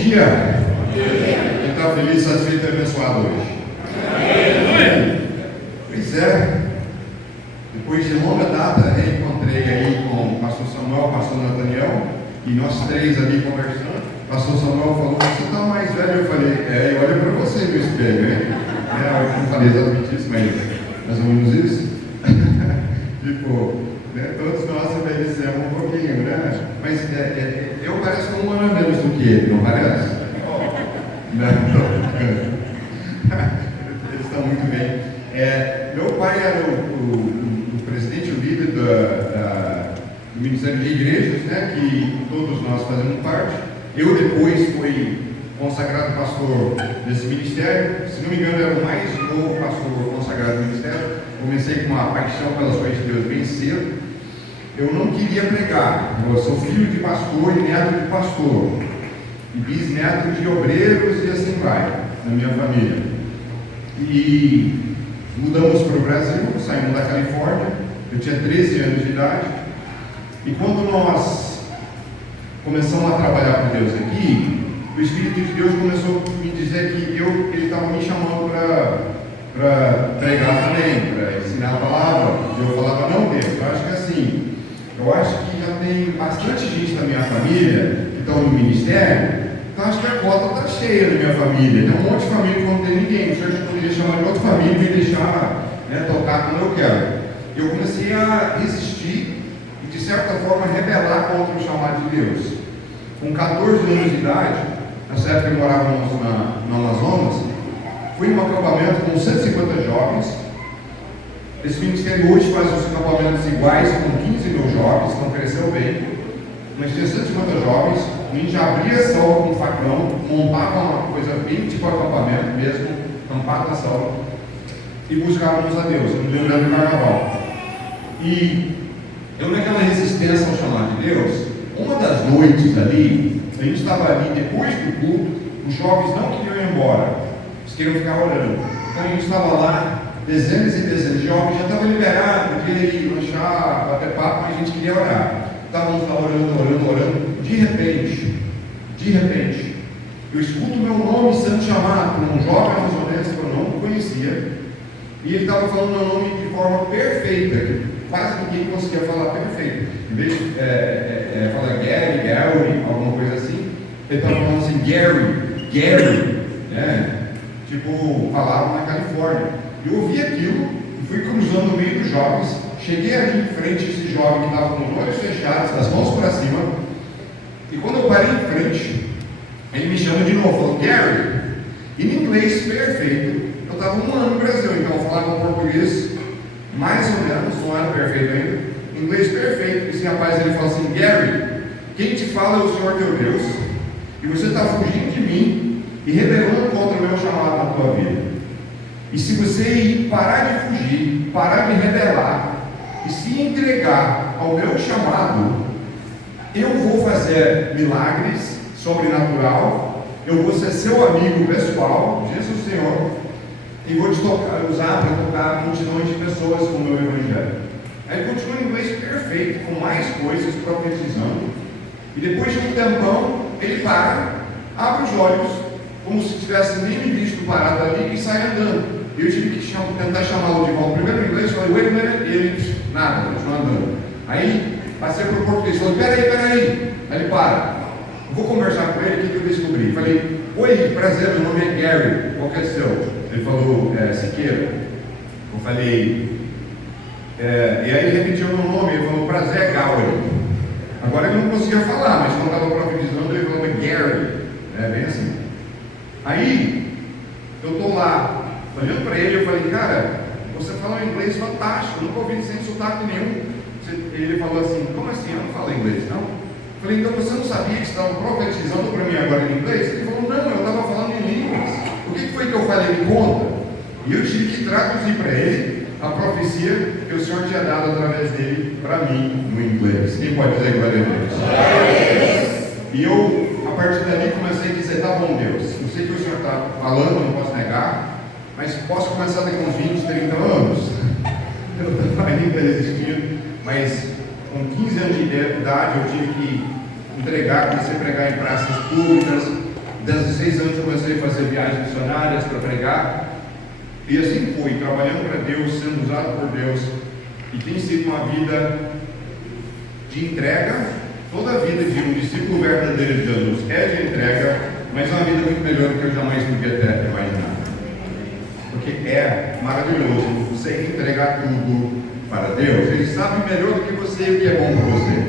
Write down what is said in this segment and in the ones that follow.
dia. Quem está feliz, satisfeito e abençoado hoje? Pois é. Depois de longa data, reencontrei aí com o pastor Samuel, o pastor Nathaniel, e nós três ali conversando. O pastor Samuel falou: você está mais velho? Eu falei: eu olho para você no espelho, né? Eu não falei exatamente isso, mas mais ou menos isso. Tipo, né, todos nós envelhecemos um pouquinho, né? Mas eu pareço um ano a menos do que ele, não parece? Não. Eles estão muito bem. Meu pai era o presidente, o líder do Ministério de Igrejas, né, que todos nós fazemos parte. Eu depois fui consagrado pastor desse ministério. Se não me engano, era o mais novo pastor consagrado do ministério. Comecei com uma paixão pelas coisas de Deus bem cedo. Eu não queria pregar. Eu sou filho de pastor e neto de pastor. E bisneto de obreiros e assim vai, na minha família. E mudamos para o Brasil, saímos da Califórnia. Eu tinha 13 anos de idade. E quando nós começamos a trabalhar com Deus aqui, o Espírito de Deus começou a me dizer que ele estava me chamando para pregar também, para ensinar a palavra. Eu falava: não, Deus, eu acho que assim, eu acho que já tem bastante gente da minha família que estão no ministério, então acho que a cota está cheia da minha família. Tem um monte de família que não tem ninguém. O senhor já poderia chamar de outra família e me deixar, né, tocar como eu quero. Eu comecei a resistir e, de certa forma, rebelar contra o chamado de Deus. Com 14 anos de idade, nessa época morávamos no Amazonas, fui em um acampamento com 150 jovens. Esse ministério hoje faz os acampamentos iguais com 15 mil jovens, então cresceu bem. Mas tinha 150 jovens, a gente abria a selva com um facão, montava uma coisa bem tipo acampamento mesmo, acampado na selva, e buscávamos a Deus, no lembrando do carnaval. E eu, naquela resistência ao chamado de Deus, uma das noites ali, a gente estava ali depois do culto, os jovens não queriam ir embora, eles queriam ficar orando. Então a gente estava lá, dezenas e dezenas de jovens, já estava liberado, podia ir lanchar, bater papo, mas a gente queria orar. Estávamos lá orando. De repente, eu escuto meu nome sendo chamado por um jovem amazonense que eu não conhecia, e ele estava falando meu nome de forma perfeita, que quase ninguém conseguia falar perfeito. Em vez de falar Gary, alguma coisa assim, ele estava falando assim: Gary, né? Tipo, falavam na Califórnia. Eu ouvi aquilo e fui cruzando no meio dos jovens. Cheguei ali em frente a esse jovem que estava com os olhos fechados, as mãos para cima, e quando eu parei em frente, ele me chama de novo, falou: Gary, em inglês perfeito. Eu estava 1 ano no Brasil, então eu falava um português mais ou menos, não era perfeito ainda, inglês perfeito. Esse rapaz, ele falou assim: Gary, quem te fala é o Senhor teu Deus, e você está fugindo de mim e rebelando contra o meu chamado na tua vida. E se você parar de fugir, parar de rebelar e se entregar ao meu chamado, eu vou fazer milagres sobrenatural, eu vou ser seu amigo pessoal, Jesus Senhor, e vou te usar para tocar multidões de pessoas com o meu evangelho. Aí continua em inglês perfeito, com mais coisas, profetizando, e depois de um tempão, ele para, abre os olhos, como se tivesse nem me visto parado ali, e sai andando. Eu tive que tentar chamá-lo de volta. Primeiro em inglês, falei: wait a minute, e ele, nada, continuou andando. Aí, passei para o português, falei: peraí. Aí ele para. Eu vou conversar com ele, o que eu descobri? Falei: oi, prazer, meu nome é Gary, qual que é seu? Ele falou: Siqueira. Eu falei, e aí ele repetiu o meu nome, ele falou: prazer, Gary. Agora ele não conseguia falar, mas quando estava profetizando, ele falou: Gary. Bem assim. Aí, eu estou lá, olhando para ele, eu falei: cara, você fala um inglês fantástico, eu nunca ouvi sem sotaque nenhum. Ele falou assim: como assim? Eu não falo inglês, não? Eu falei: então você não sabia que estavam profetizando para mim agora em inglês? Ele falou: não, eu estava falando em línguas. O que foi que eu falei? Me conta. E eu tive que traduzir para ele a profecia que o Senhor tinha dado através dele para mim no inglês. Quem pode dizer glória a Deus? E eu, a partir dali, comecei a dizer: tá bom, Deus, eu sei que o Senhor está falando, não posso negar, mas posso começar daqui uns 20, 30 anos? Eu estava ainda resistindo, mas com 15 anos de idade eu tive que entregar, comecei a pregar em praças públicas, 16 anos comecei a fazer viagens missionárias para pregar, e assim fui, trabalhando para Deus, sendo usado por Deus, e tem sido uma vida de entrega. Toda a vida de um discípulo verdadeiro de Jesus é de entrega, mas é uma vida muito melhor do que eu jamais podia ter imaginado. Porque é maravilhoso você entregar tudo para Deus. Ele sabe melhor do que você o que é bom para você.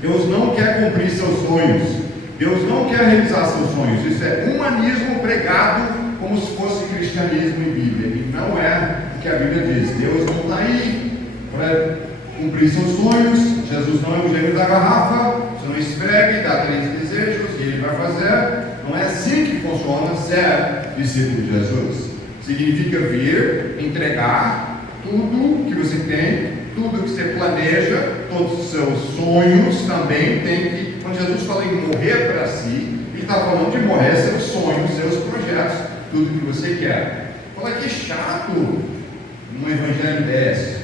Deus não quer cumprir seus sonhos. Deus não quer realizar seus sonhos. Isso é humanismo pregado como se fosse cristianismo em Bíblia. E não é o que a Bíblia diz. Deus não está aí para cumprir seus sonhos. Jesus não é o gênio da garrafa. Você não esfregue, dá 3 desejos e ele vai fazer. Não é assim que funciona ser discípulo de Jesus. Significa vir, entregar tudo que você tem, tudo que você planeja, todos os seus sonhos também tem que. Quando Jesus fala em morrer para si, ele está falando de morrer seus sonhos, seus projetos, tudo que você quer. Fala que chato no Evangelho 10.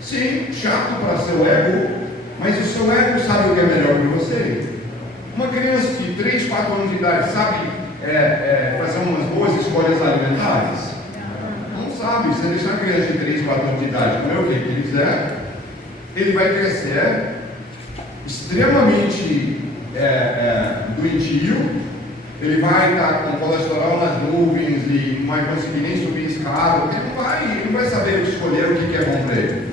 Sim, chato para seu ego, mas o seu ego sabe o que é melhor para você. Uma criança de 3, 4 anos de idade sabe fazer umas boas escolhas alimentares? Não sabe. Se deixar uma criança de 3, 4 anos de idade comer o que ele quiser, ele vai crescer extremamente doentio, ele vai estar com colesterol nas nuvens e não vai conseguir nem subir escada, ele não vai saber escolher o que é bom para ele.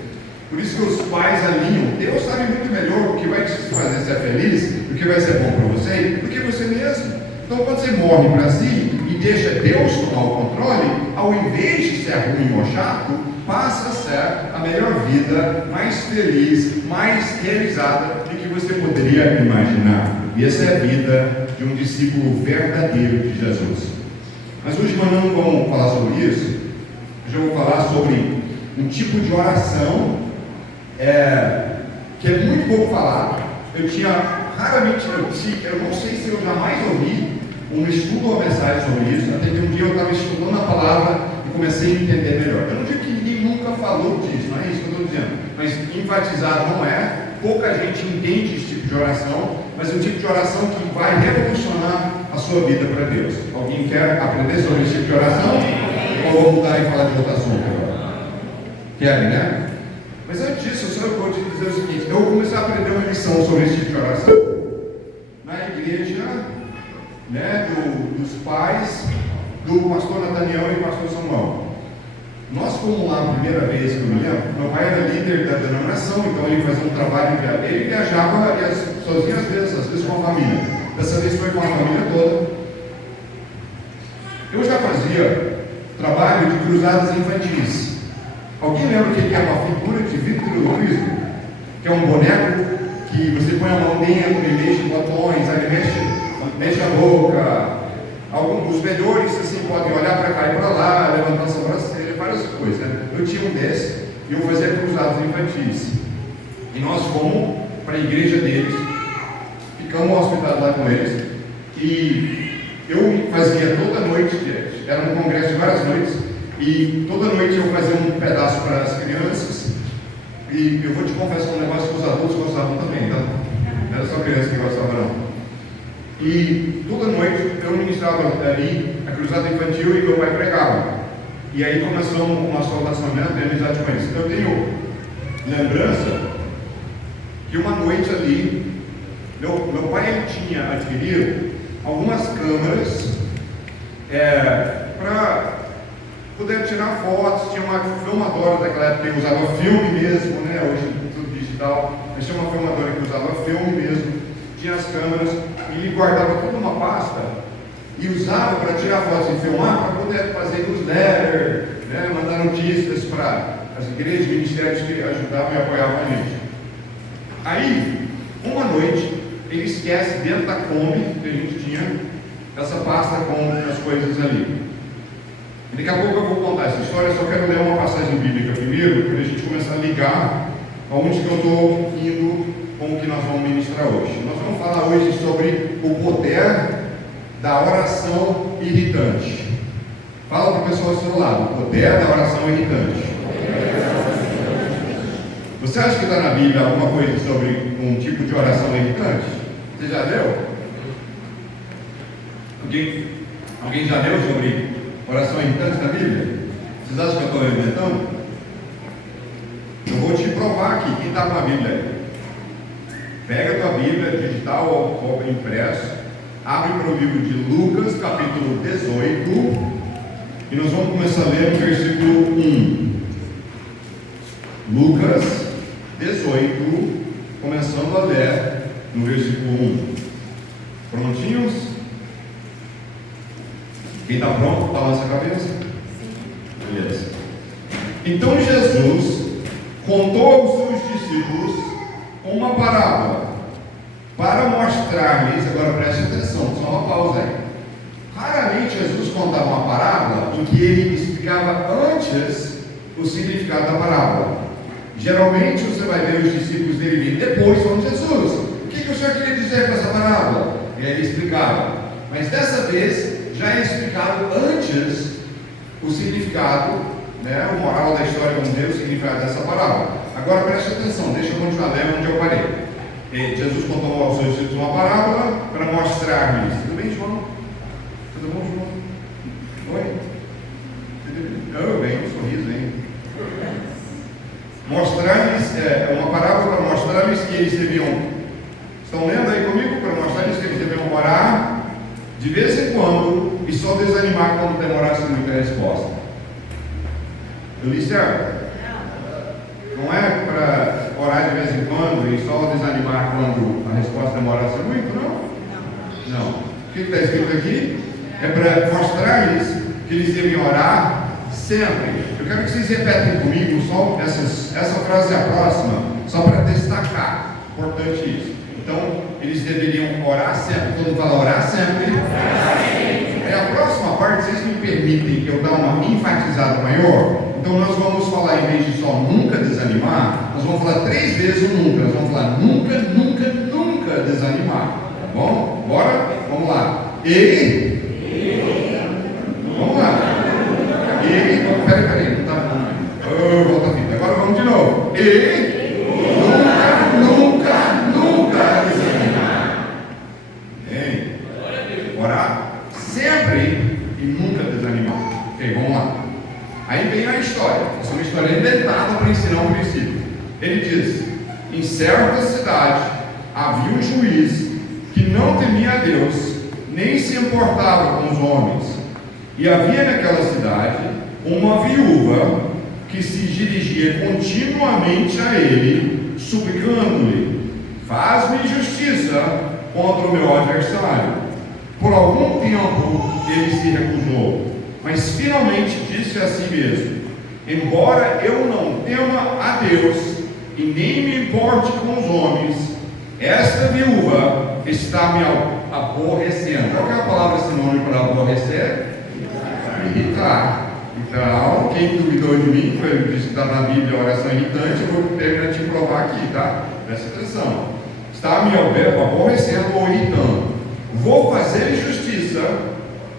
Por isso que os pais alinham. Deus sabe muito melhor o que vai te fazer ser feliz, o que vai ser bom para você, do que você mesmo. Então quando você morre para si e deixa Deus tomar o controle, ao invés de ser ruim ou chato, passa a ser a melhor vida, mais feliz, mais realizada do que você poderia imaginar. E essa é a vida de um discípulo verdadeiro de Jesus. Mas hoje nós não vamos falar sobre isso. Hoje eu vou falar sobre um tipo de oração que é muito pouco falado. Eu tinha raramente, eu não sei se eu jamais ouvi um estudo ou uma mensagem sobre isso, até que um dia eu estava estudando a palavra e comecei a entender melhor. Eu não digo que ninguém nunca falou disso, não é isso que eu estou dizendo, mas enfatizar não é, pouca gente entende esse tipo de oração, mas é um tipo de oração que vai revolucionar a sua vida para Deus. Alguém quer aprender sobre esse tipo de oração? Ou vou mudar e falar de outro assunto agora? Querem, né? Mas antes disso, eu só vou te dizer o seguinte: eu vou começar a aprender uma lição sobre esse tipo de oração na igreja, né, dos pais do pastor Nathaniel e do pastor Samuel. Nós fomos lá a primeira vez que eu me lembro. Meu pai era líder da denominação, então ele fazia um trabalho, ele viajava sozinho às vezes com a família. Dessa vez foi com a família toda. Eu já fazia trabalho de cruzadas infantis. Alguém lembra o que é uma figura de ventriloquismo? Que é um boneco que você põe a mão dentro e mexe botões, aí mexe a boca. Alguns melhores assim podem olhar para cá e para lá, levantar a sobrancelha, várias coisas, né? Eu tinha um desses e eu fazia cruzados infantis. E nós fomos para a igreja deles, ficamos hospedados lá com eles. E eu fazia toda noite, era um congresso de várias noites, e toda noite eu fazia um pedaço para as crianças. E eu vou te confessar um negócio que os adultos gostavam também, tá? Não era só criança que gostava, não. E toda noite eu ministrava ali a cruzada infantil e meu pai pregava. E aí começou o nosso relacionamento e amizade com eles. Então eu tenho lembrança que uma noite ali, meu pai ele tinha adquirido algumas câmeras para poder tirar fotos. Tinha uma filmadora daquela época que usava filme mesmo, né? Hoje tudo digital, mas tinha uma filmadora que usava filme mesmo. Tinha as câmeras, e ele guardava toda uma pasta e usava para tirar fotos e filmar, para poder fazer newsletter, né, mandar notícias para as igrejas e ministérios que ajudavam e apoiavam a gente. Aí, uma noite, ele esquece dentro da Kombi que a gente tinha essa pasta com as coisas ali. E daqui a pouco eu vou contar essa história, só quero ler uma passagem bíblica primeiro, para a gente começar a ligar aonde que eu estou indo com o que nós vamos ministrar hoje. Nós vamos falar hoje sobre o poder da oração irritante. Fala para o pessoal ao seu lado, o poder da oração irritante. Você acha que está na Bíblia alguma coisa sobre um tipo de oração irritante? Você já leu? Alguém Alguém já leu sobre oração irritante na Bíblia? Vocês acham que eu estou inventando? Eu vou te provar aqui. Quem está com a Bíblia aí? Pega a tua Bíblia, digital ou impresso, abre para o livro de Lucas, capítulo 18, e nós vamos começar a ler no versículo 1. Lucas 18, começando a ler no versículo 1. Prontinhos? Quem está pronto? Balança a cabeça? Beleza. Então Jesus contou aos seus discípulos uma parábola para mostrar-lhes, agora preste atenção, só uma pausa aí. Raramente Jesus contava uma parábola em que ele explicava antes o significado da parábola. Geralmente você vai ver os discípulos dele depois falando: Jesus, o que o Senhor queria dizer com essa parábola? E aí ele explicava. Mas dessa vez já é explicado antes o significado, o moral da história, vamos ver o significado dessa parábola. Agora preste atenção, deixa eu continuar lendo onde eu parei. Jesus contou aos seus discípulos uma parábola para mostrar-lhes. Tudo bem, João? Tudo bom, João? Oi? Eu bem, um sorriso, hein? Mostrar-lhes, uma parábola para mostrar-lhes que eles deviam. Estão lendo aí comigo? Para mostrar-lhes que eles deviam orar de vez em quando e só desanimar quando demorasse muito a resposta. Eu li certo? Não é para orar de vez em quando e só desanimar quando a resposta demorasse muito, não? Não. O que está escrito aqui? É para mostrar-lhes que eles devem orar sempre. Eu quero que vocês repetem comigo só essa frase, a próxima, só para destacar. Importante isso. Então, eles deveriam orar sempre. Todo mundo fala orar sempre? A próxima parte, vocês me permitem que eu dê uma enfatizada maior? Então nós vamos falar, em vez de só nunca desanimar, nós vamos falar 3 vezes o nunca. Nós vamos falar nunca, nunca, nunca desanimar. Tá bom? Bora? Vamos lá. Vamos lá. Peraí, não está bom. Volta a fita. Agora vamos de novo. Nunca desanimar. Bem. Orar sempre e nunca desanimar. Ok, vamos lá. Aí vem a história. Essa é uma história inventada para ensinar um princípio. Ele diz: em certa cidade havia um juiz que não temia a Deus, nem se importava com os homens. E havia naquela cidade uma viúva que se dirigia continuamente a ele, suplicando-lhe: faz-me justiça contra o meu adversário. Por algum tempo ele se recusou, mas finalmente disse a si mesmo: embora eu não tema a Deus e nem me importe com os homens, esta viúva está me aborrecendo. Qual é a palavra sinônimo para aborrecer? Irritar. Então, quem duvidou de mim, disse que está na Bíblia oração irritante, eu vou terminar de te provar aqui, tá? Presta atenção. Está me aborrecendo ou irritando. Vou fazer justiça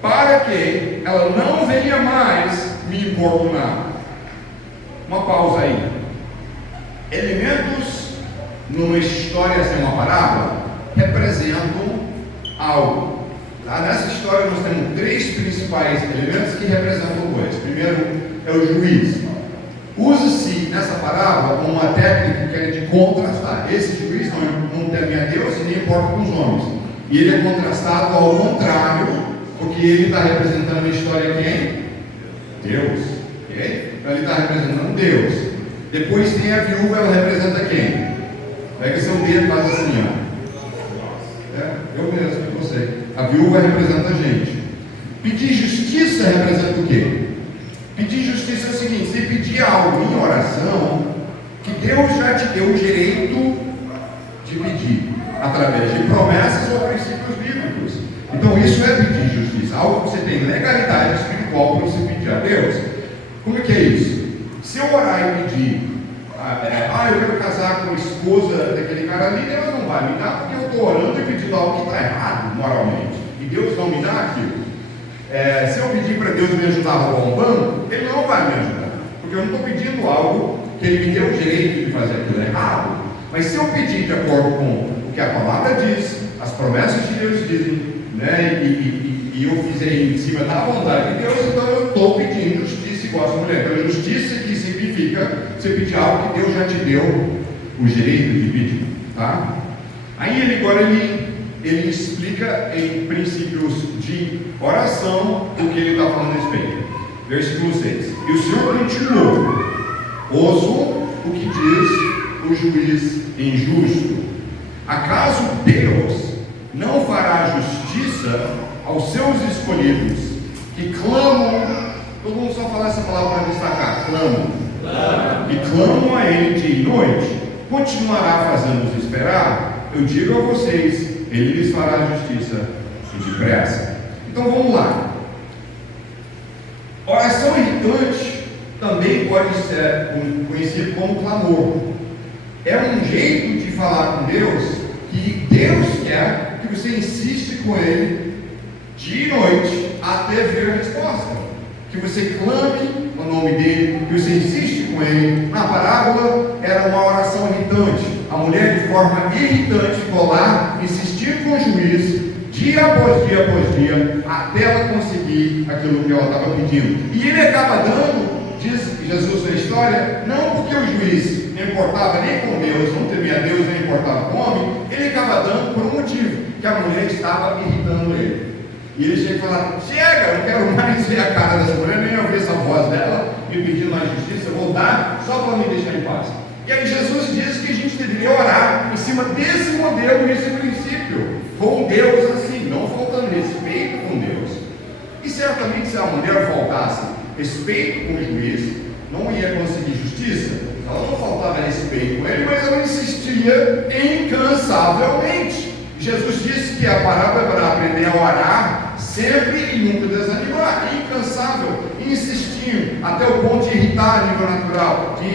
para que ela não venha mais me importunar. Uma pausa aí. Elementos numa história sem uma parábola representam algo. Tá? Nessa história nós temos 3 principais elementos que representam 2. Primeiro é o juiz. Usa-se nessa parábola uma técnica que é de contrastar. Esse juiz não teme a Deus e nem importa com os homens. E ele é contrastado ao contrário, porque ele está representando na história quem? Deus. Okay? Então ele está representando Deus. Depois tem a viúva, ela representa quem? Pega seu dedo e faz assim, ó. Eu mesmo, você. A viúva representa a gente. Pedir justiça representa o quê? Pedir justiça é o seguinte: você pedir algo em oração que Deus já te deu o direito de pedir, através de promessas ou princípios bíblicos. Então isso é pedir justiça, algo que você tem legalidade espiritual para você pedir a Deus. Como é que é isso? Se eu orar e pedir, eu quero casar com a esposa daquele cara ali, Deus não vai me dar, porque eu estou orando e pedindo algo que está errado moralmente, e Deus não me dá aquilo. Se eu pedir para Deus me ajudar a roubar um banco, Ele não vai me ajudar, porque eu não estou pedindo algo que Ele me deu o direito de fazer aquilo errado. Mas se eu pedir de acordo com o que a palavra diz, as promessas de Deus dizem, e e eu fiz aí em cima da vontade de Deus, então eu estou pedindo justiça igual essa mulher. Então, justiça que significa você pedir algo que Deus já te deu o direito de pedir, tá? Aí ele explica em princípios de oração o que ele está falando a respeito. Versículo 6. E o Senhor continuou: ouço o que diz o juiz injusto. Acaso Deus não fará justiça aos seus escolhidos, que clamam? Todo mundo só falar essa palavra para destacar: clamam. E clamam a Ele dia e noite. Continuará fazendo-os esperar? Eu digo a vocês, Ele lhes fará justiça e depressa. Então vamos lá. Oração irritante também pode ser conhecido como clamor. É um jeito de falar com Deus que Deus quer que você insiste com Ele dia e noite até ver a resposta. Que você clame o nome dele, que você insiste com ele. Na parábola era uma oração irritante. A mulher, de forma irritante, foi lá insistir com o juiz dia após dia, até ela conseguir aquilo que ela estava pedindo. E ele acaba dando, diz Jesus na história, não porque o juiz não importava nem com Deus, não temia a Deus, nem importava com o homem, ele acaba dando por um motivo, que a mulher estava irritando ele. E ele chega e fala: chega, eu não quero mais ver a cara dessa mulher, nem ouvir essa voz dela me pedindo mais justiça, eu vou dar só para me deixar em paz. E aí Jesus diz que a gente deveria orar em cima desse modelo, nesse princípio, com Deus assim, não faltando respeito com Deus. E certamente se a mulher faltasse respeito com o juiz, não ia conseguir justiça. Ela não faltava respeito com ele, mas ela insistia incansavelmente. Jesus disse que a parábola é para aprender a orar sempre e nunca desanimar, incansável, insistindo, até o ponto de irritar a nível natural, de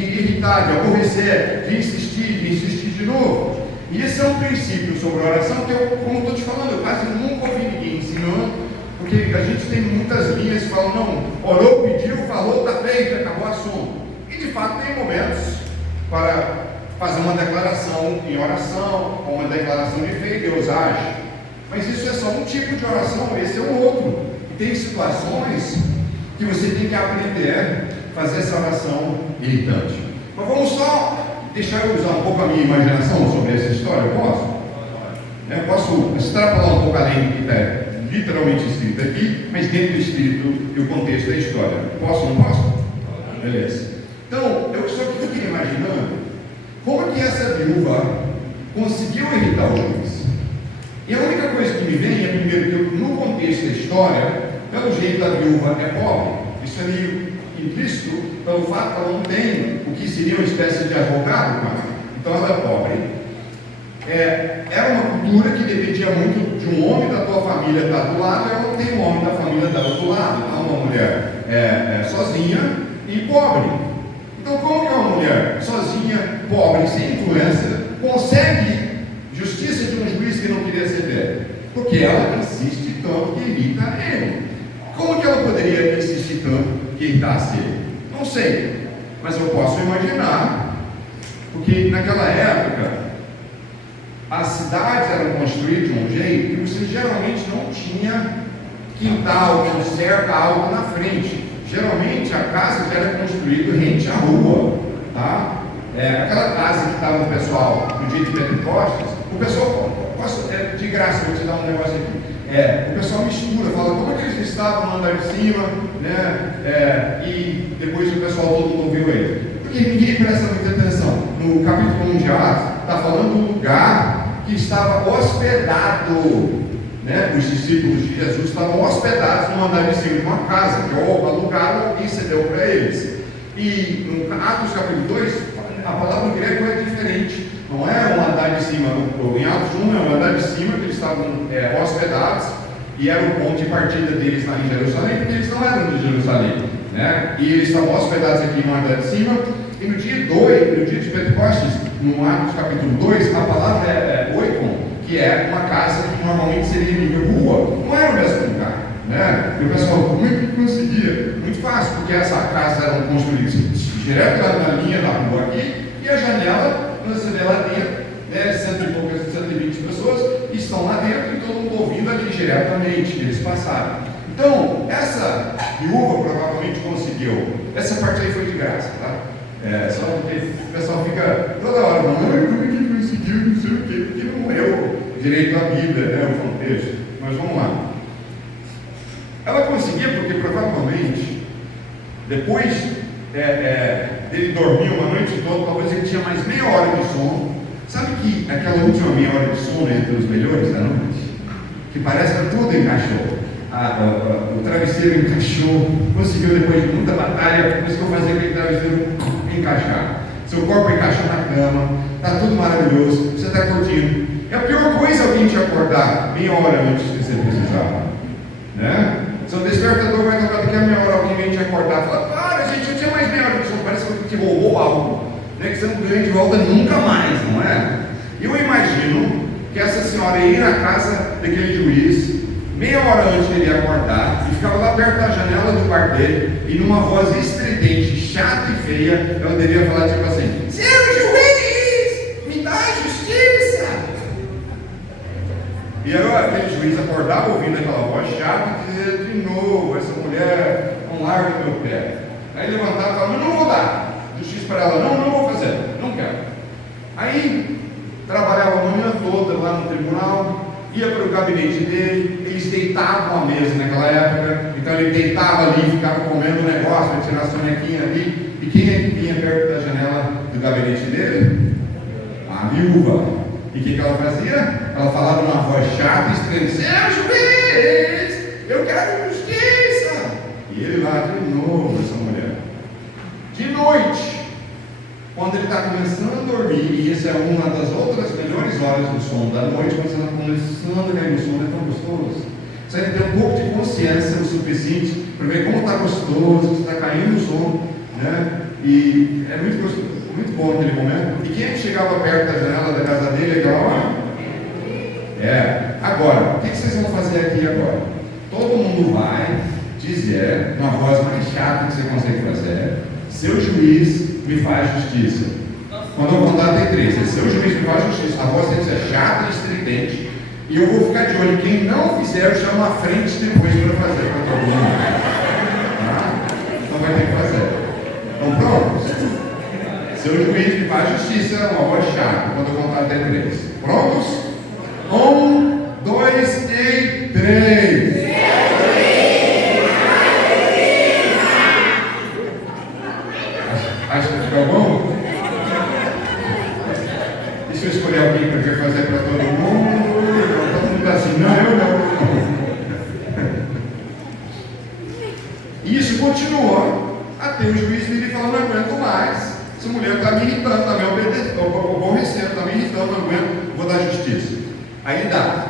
irritar, de aborrecer, de insistir de novo. E esse é um princípio sobre a oração que eu, como estou te falando, eu quase nunca ouvi ninguém ensinando, porque a gente tem muitas linhas que falam: não, orou, pediu, falou, está feito, acabou o assunto. E de fato tem momentos para fazer uma declaração em oração, ou uma declaração de fé, e Deus age. Mas isso é só um tipo de oração, esse é o outro. E tem situações que você tem que aprender a fazer essa oração irritante. Mas vamos só deixar eu usar um pouco a minha imaginação sobre essa história, eu posso? Eu posso extrapolar um pouco além do que está literalmente escrito aqui, mas dentro do espírito e o contexto da história. Posso ou não posso? Beleza. Então, eu só fiquei imaginando como que essa viúva conseguiu irritar o juiz. E a única coisa que me vem é, primeiro, que no contexto da história, pelo jeito a viúva é pobre. Isso é meio implícito pelo fato que ela não tem o que seria uma espécie de advogado, então ela é pobre. Era uma cultura que dependia muito de um homem da tua família estar do lado, ela não tem um homem da família dela do lado. Então uma mulher sozinha e pobre. Então como que uma mulher sozinha, pobre, sem influência, consegue justiça de um juiz que não queria ceder? Porque ela insiste tanto que irrita ele. Como que ela poderia insistir tanto que irritasse ele? Não sei, mas eu posso imaginar, porque naquela época as cidades eram construídas de um jeito que você geralmente não tinha quintal, tinha cerca alta na frente. Geralmente a casa já era construída rente à rua, tá? Aquela casa que estava o pessoal no dia de Pentecostes, o pessoal, de graça, vou te dar um negócio aqui. O pessoal mistura, fala como é que eles estavam no andar de cima, né? E depois o pessoal todo mundo ouviu ele. Porque ninguém presta muita atenção. No capítulo 1 de Atos, está falando do lugar que estava hospedado. Né? Os discípulos de Jesus estavam hospedados no andar de cima de uma casa, que ou alugaram, alguém cedeu para eles. E no Atos capítulo 2, a palavra em grego é diferente. Não é um andar de cima. Em Atos 1 é um andar de cima que eles estavam hospedados, e era o ponto de partida deles lá em Jerusalém, porque eles não eram de Jerusalém, né? E eles estavam hospedados aqui no andar de cima. E no dia 2, no dia de Pentecostes, no Atos capítulo 2, a palavra é oikon, que é uma casa que normalmente seria nível rua. Não era o mesmo lugar, né? E o pessoal, como é que conseguia? Muito fácil, porque essa casa eram construídas direto na linha da rua aqui, e a janela, você vê lá dentro, né, 100 e poucas, 120 pessoas estão lá dentro, e todo mundo ouvindo ali diretamente, eles passaram. Então, essa viúva provavelmente conseguiu. Essa parte aí foi de graça, tá? Só porque o pessoal fica toda hora falando, como é que conseguiu, não sei o quê, porque não leu direito à Bíblia, né, o contexto. Mas vamos lá. Ela conseguia porque provavelmente, depois dele dormir uma noite toda, talvez ele tinha mais meia hora de sono. Sabe que aquela última meia hora de sono é entre os melhores da noite? Que parece que tudo encaixou. O travesseiro encaixou, conseguiu depois de muita batalha, conseguiu fazer aquele travesseiro encaixar. Seu corpo encaixou na cama, está tudo maravilhoso, você está curtindo. É a pior coisa alguém te acordar meia hora antes que você precisava, né? Seu despertador vai tocar daqui a meia hora, alguém vem te acordar e fala, para gente, eu tinha mais meia hora de sono, parece que te roubou algo, né? Que você não ganha de volta nunca mais, não é? Eu imagino que essa senhora ia na casa daquele juiz, meia hora antes dele acordar, e ficava lá perto da janela do quarto dele, e numa voz estridente, chata e feia, ela deveria falar tipo assim, seu juiz, me dá justiça. E aí aquele juiz acordava ouvindo aquela voz chata e dizia, de novo, essa mulher não larga do meu pé. Aí levantava e falava, não vou dar justiça para ela, não vou fazer, não quero. Aí trabalhava a manhã toda lá no tribunal, ia para o gabinete dele, eles deitavam à mesa naquela época, então ele deitava ali, ficava comendo um negócio, para tirar a sonequinha ali, e quem é que vinha perto da janela do gabinete dele? A viúva. E o que ela fazia? Ela falava numa voz chata e estranha, seu juiz, eu quero justiça. E ele lá de novo, essa mulher. De noite, quando ele está começando a dormir, e essa é uma das outras melhores horas do sono da noite, quando você está começando a cair no sono, é tão gostoso. Você tem que ter um pouco de consciência o suficiente para ver como está gostoso, você está caindo no sono, né? E é muito gostoso, muito bom naquele momento. E quem é que chegava perto da janela da casa dele, aquela agora, o que vocês vão fazer aqui agora? Todo mundo vai dizer, numa voz mais chata que você consegue fazer, seu juiz me faz justiça. Quando eu contar até 3, seu juiz me faz justiça. A voz tem que ser chata e estridente. E eu vou ficar de olho. Quem não fizer, eu chamo à frente depois para fazer para todo mundo. Tá? Então vai ter que fazer. Estão prontos? Seu juiz me faz justiça, uma voz chata. Quando eu contar até 3. Prontos? 1, 2 e 3. Acho que ficou bom? Deixa eu escolher alguém para vir fazer para todo mundo. Todo mundo está assim, não, eu não. E isso continuou até o juiz vir e falar, não aguento mais. Essa mulher está me irritando, está me aborrecendo, está me irritando, não aguento, vou dar justiça. Aí dá.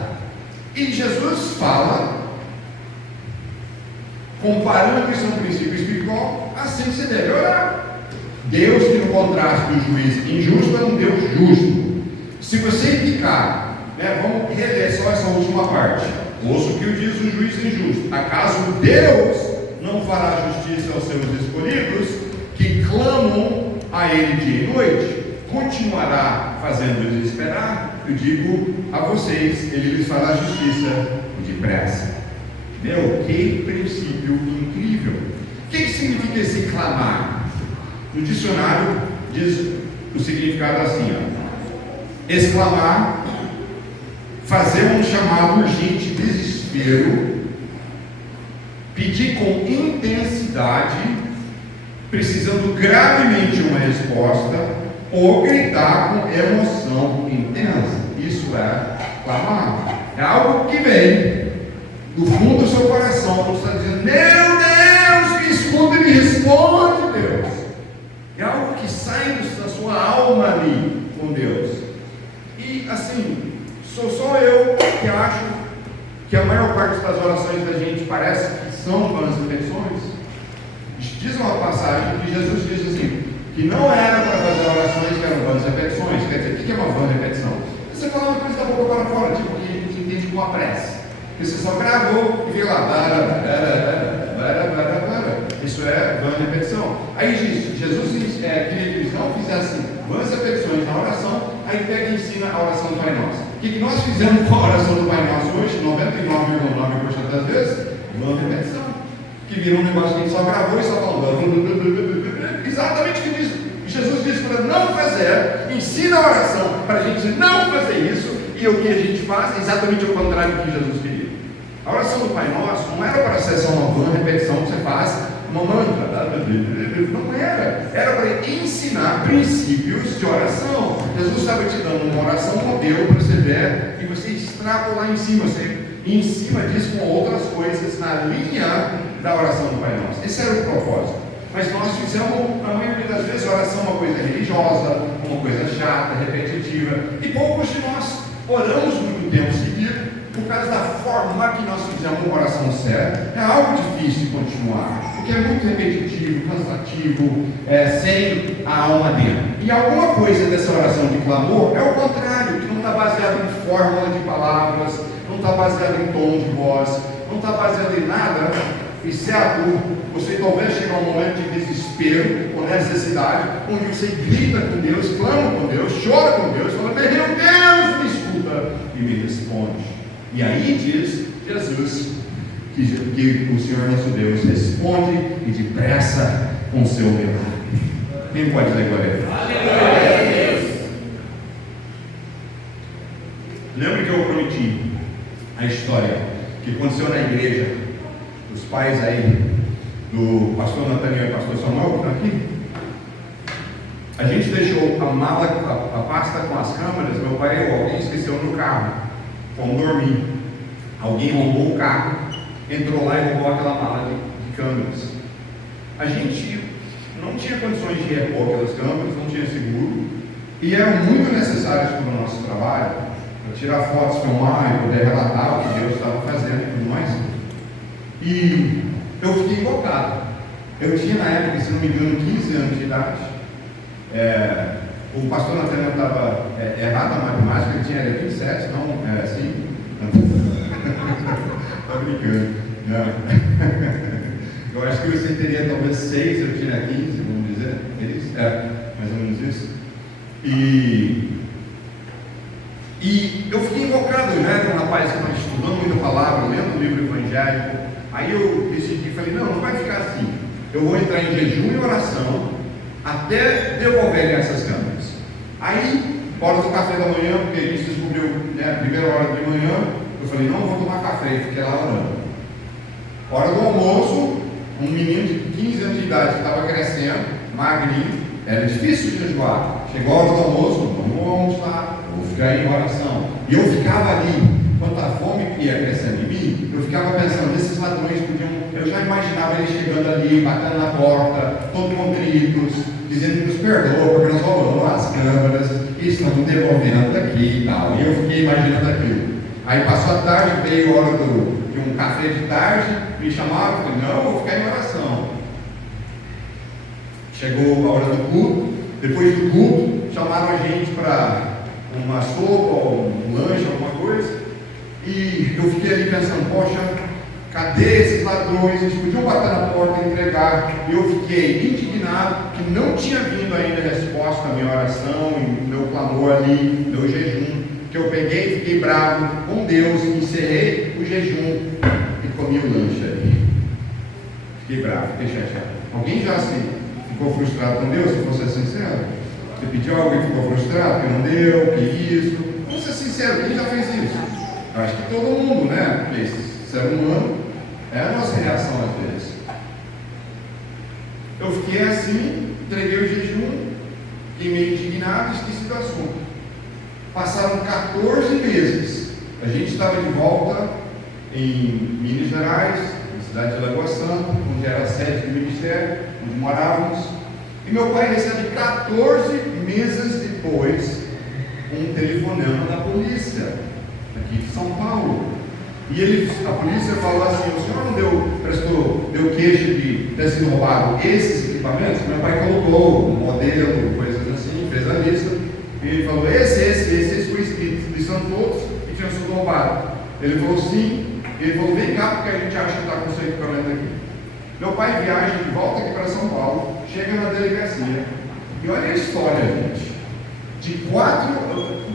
E Jesus fala, comparando isso a um princípio espiritual, assim você deve orar. Deus, que no contraste do juiz injusto, é um Deus justo. Se você ficar, vamos reler só essa última parte. Ouça o que diz o juiz injusto. Acaso Deus não fará justiça aos seus escolhidos, que clamam a Ele dia e noite? Continuará fazendo-lhes esperar? Eu digo a vocês, Ele lhes fará justiça depressa. Que princípio incrível! O que significa esse clamar? No dicionário diz o significado assim, exclamar, fazer um chamado urgente, desespero, pedir com intensidade, precisando gravemente de uma resposta, ou gritar com emoção intensa. Isso é clamar. É algo que vem do fundo do seu coração, você está dizendo, meu Deus, me escuta e me responde, Deus. É algo que sai da sua alma ali com Deus. E assim, sou só eu que acho que a maior parte das orações da gente parece que são vãs repetições. Diz uma passagem que Jesus diz assim, que não era para fazer orações que eram vãs repetições. Quer dizer, o que é uma vã repetição? Você fala uma coisa da boca para fora, tipo que a gente entende como uma prece. Que você só gravou e fica lá, isso é vã repetição. Aí Jesus queria que eles não fizessem vãs repetições na oração, aí pega e ensina a oração do Pai Nosso. que nós fizemos com a oração do Pai Nosso hoje? 99,9% das vezes, uma repetição. Que virou um negócio que a gente só gravou e só falou. Exatamente o que diz. Jesus disse para não fazer, ensina a oração para a gente não fazer isso, e o que a gente faz é exatamente o contrário do que Jesus queria. A oração do Pai Nosso não era para ser só uma repetição que você faz, uma mantra, não era. Era para ensinar princípios de oração. Jesus estava te dando uma oração modelo para você ver e você extrapolar em cima, você em cima disso com outras coisas na linha da oração do Pai Nosso. Esse era o propósito. Mas nós fizemos, a maioria das vezes, a oração uma coisa religiosa, uma coisa chata, repetitiva, e poucos de nós oramos muito tempo seguido, por causa da forma que nós fizemos uma oração séria. É algo difícil de continuar, porque é muito repetitivo, cansativo, sem a alma dentro. E alguma coisa dessa oração de clamor é o contrário, que não está baseado em fórmula de palavras, não está baseado em tom de voz, não está baseado em nada. Isso é adulto. Você talvez chegue a um momento de desespero ou necessidade, onde você grita com Deus, clama com Deus, chora com Deus, fala: meu Deus, me escuta e me responde. E aí diz Jesus que o Senhor nosso Deus responde e depressa com o seu milagre. Quem pode ler glória a Deus? Lembra que eu prometi a história que aconteceu na igreja, os pais aí do pastor Nathaniel e pastor Samuel, que estão aqui? A gente deixou a mala, a pasta com as câmeras. Meu pai ou alguém esqueceu no carro. Fomos dormir. Alguém roubou o carro, entrou lá e roubou aquela mala de câmeras. A gente não tinha condições de repor aquelas câmeras, não tinha seguro, e eram muito necessárias para o nosso trabalho, para tirar fotos, filmar e poder relatar o que Deus estava fazendo e tudo mais. E eu fiquei invocado. Eu tinha na época, se não me engano, 15 anos de idade. O pastor Nathaniel estava errado na matemática, ele tinha 27, não é assim. Estou brincando. Não. Eu acho que você teria talvez 6, eu tinha 15, vamos dizer. É isso? Mais ou menos isso. E eu fiquei invocado. Eu era um rapaz que estava estudando muita palavra, lendo o livro evangélico. Aí eu decidi, falei: não vai ficar assim. Eu vou entrar em jejum e oração até devolverem essas câmeras. Aí, hora do café da manhã, porque a gente descobriu, a primeira hora de manhã, eu falei: não vou tomar café, e fiquei lá orando. Hora do almoço, um menino de 15 anos de idade que estava crescendo, magrinho, era difícil de jejuar. Chegou a hora do almoço, vamos almoçar, vou ficar em oração. E eu ficava ali, quando a fome ia crescendo em mim, eu ficava pensando: esses ladrões podiam. Eu já imaginava eles chegando ali, batendo na porta, todos contritos, dizendo que nos perdoa, porque nós roubamos as câmeras e estão devolvendo aqui e tal. E eu fiquei imaginando aquilo. Aí passou a tarde, veio a hora de um café de tarde, me chamaram, falei: não, vou ficar em oração. Chegou a hora do culto, depois do culto, chamaram a gente para uma sopa, ou um lanche, alguma coisa, e eu fiquei ali pensando: poxa, cadê esses ladrões? Eles podiam bater na porta e entregar. E eu fiquei indignado que não tinha vindo ainda a resposta à minha oração, e meu clamor ali, meu jejum, que eu peguei, fiquei bravo com Deus, encerrei o jejum e comi o lanche ali. Fiquei bravo, fiquei chateado. Alguém já ficou frustrado com Deus, se fosse sincero? Você pediu algo e ficou frustrado, que não deu, que isso? Vamos ser sincero, quem já fez isso? Eu acho que todo mundo, né? Porque ser humano é a nossa reação às vezes. Eu fiquei assim, entreguei o jejum, fiquei meio indignado e esqueci do assunto. Passaram 14 meses. A gente estava de volta em Minas Gerais, na cidade de Lagoa Santa, onde era a sede do ministério, onde morávamos. E meu pai recebe 14 meses depois um telefonema da polícia aqui de São Paulo. E a polícia falou assim: o senhor não deu queixa de ter sido roubado esses equipamentos? Meu pai colocou um modelo, coisas assim, fez a lista. E ele falou: esses foi escrito, eles são todos e tinham sido roubados. Ele falou: sim. Ele falou: vem cá, porque a gente acha que está com o seu equipamento aqui. Meu pai viaja de volta aqui para São Paulo, chega na delegacia, e olha a história, gente.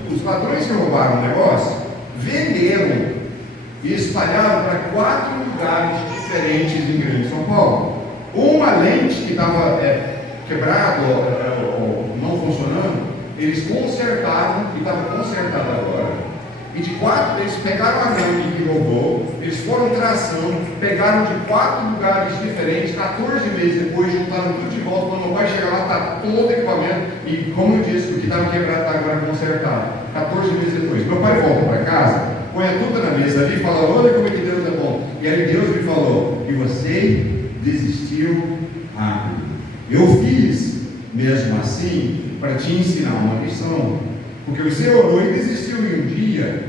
Os ladrões que roubaram o negócio venderam e espalharam para 4 lugares diferentes em Grande São Paulo. Uma lente que estava quebrada ou não funcionando, eles consertaram e estava consertada agora. E de 4, eles pegaram a lente que roubou, eles foram traçando, pegaram de 4 lugares diferentes, 14 meses depois, juntaram tudo de volta. Quando o pai chegar lá, está todo o equipamento, e como eu disse, o que estava quebrado está agora consertado. 14 meses depois, meu pai volta para casa, põe tudo na mesa ali e fala: olha como é que Deus é bom. E aí Deus me falou: e você desistiu rápido. Eu fiz mesmo assim para te ensinar uma lição, porque você orou e desistiu em um dia.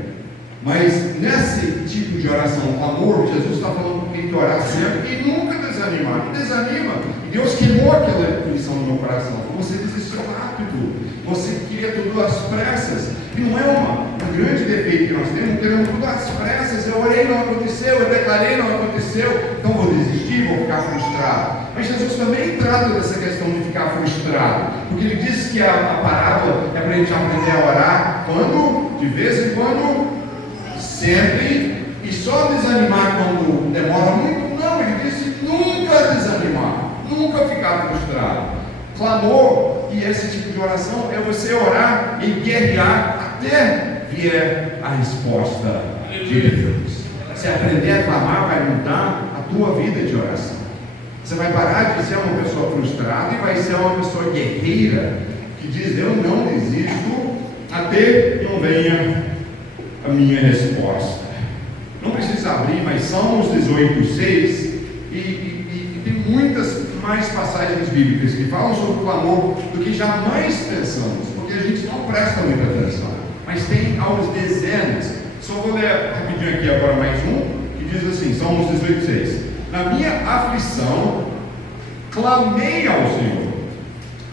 Mas nesse tipo de oração, clamor, Jesus está falando que tem que orar sempre e nunca desanimar. Não desanima. E Deus queimou aquela lição no meu coração. Você desistiu rápido. Você queria tudo às pressas. E não é um grande defeito que nós temos, queremos tudo às pressas. Eu orei, não aconteceu. Eu declarei, não aconteceu. Então vou desistir, vou ficar frustrado. Mas Jesus também trata dessa questão de ficar frustrado. Porque ele disse que a parábola é para a gente aprender a orar quando, de vez em quando, sempre, e só desanimar quando demora muito. Não, ele disse nunca desanimar, nunca ficar frustrado. Clamor e esse tipo de oração é você orar e guerrear até vier a resposta de Deus. Você aprender a clamar vai mudar a tua vida de oração. Você vai parar de ser uma pessoa frustrada e vai ser uma pessoa guerreira que diz: eu não desisto até que não venha a minha resposta. Não precisa abrir, mas Salmos 18:6 e tem muitas mais passagens bíblicas que falam sobre o clamor do que jamais pensamos, porque a gente não presta muita atenção, mas tem aos dezenas. Só vou ler rapidinho aqui agora mais um, que diz assim, Salmos 18:6: na minha aflição clamei ao Senhor,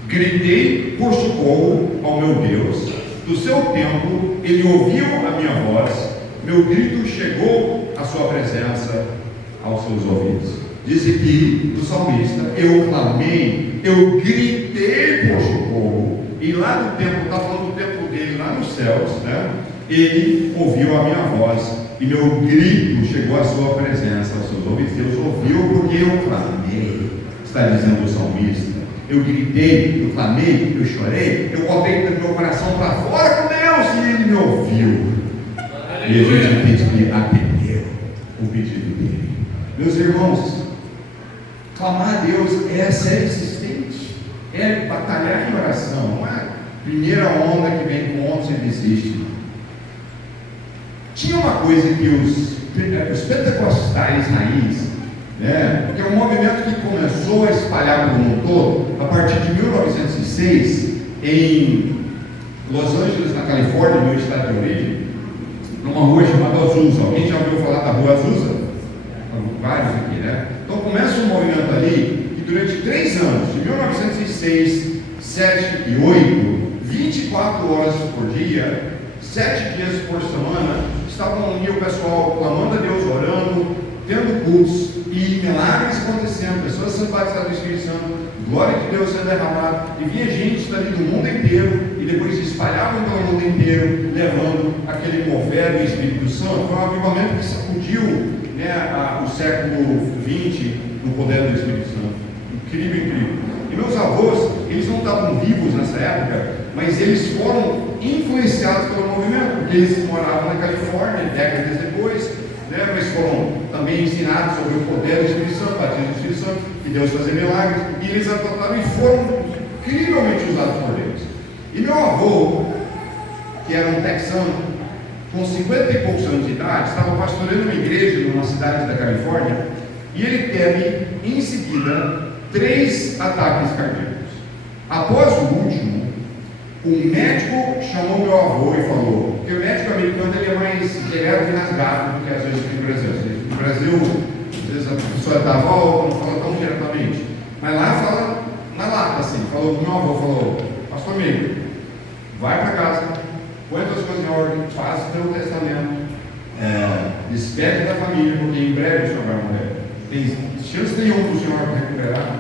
gritei por socorro ao meu Deus. Do seu templo ele ouviu a minha voz, meu grito chegou à sua presença, aos seus ouvidos. Diz aqui do salmista: eu clamei, eu gritei por socorro. E lá no templo, está falando do templo dele, lá nos céus, né? Ele ouviu a minha voz e meu grito chegou à sua presença, aos seus ouvidos. Deus ouviu porque eu clamei, está dizendo o salmista. Eu gritei, eu clamei, eu chorei, eu botei meu coração para fora com Deus e Ele me ouviu. E a gente entende que atendeu o pedido dele. Meus irmãos, clamar a Deus é ser insistente, é batalhar em oração. Não é a primeira onda que vem com onda e desiste. Tinha uma coisa que os pentecostais raiz, né, que é um movimento que começou a espalhar pelo mundo todo a partir de 1906 em Los Angeles, na Califórnia, meu estado de origem, numa rua chamada Azusa. Alguém já ouviu falar da rua Azusa? Vários aqui, né? Então começa um movimento ali que durante 3 anos, de 1906, 7 e 8, 24 horas por dia, 7 dias por semana, estavam ali o pessoal clamando a Deus, orando, tendo cultos e milagres acontecendo, pessoas sendo batizadas do Espírito Santo, glória de Deus sendo derramada, e vinha gente dali do mundo inteiro, e depois se espalhavam pelo mundo inteiro, levando aquele mover do Espírito Santo. Foi um avivamento que sacudiu, né, o século XX no poder do Espírito Santo. Incrível, incrível. E meus avós, eles não estavam vivos nessa época, mas eles foram influenciados pelo movimento, porque eles moravam na Califórnia, décadas depois, né, mas foram também ensinados sobre o poder do Espírito Santo, batismo do Espírito Santo, que Deus fazia milagres, e eles adotaram e foram incrivelmente usados por Deus. E meu avô, que era um texano, com 50 e poucos anos de idade, estava pastoreando uma igreja numa cidade da Califórnia, e ele teve, em seguida, 3 ataques cardíacos. Após o último, o médico chamou meu avô e falou, porque o médico americano ele é mais direto e rasgado do que às vezes aqui no Brasil. No Brasil, às vezes a pessoa dá a volta, não fala tão diretamente, mas lá fala na lata, assim. Falou, meu avô falou: pastor amigo, vai para casa, põe as coisas em ordem, faz o teu testamento, despede da família, porque em breve o senhor vai morrer. Tem chance nenhuma do senhor recuperar,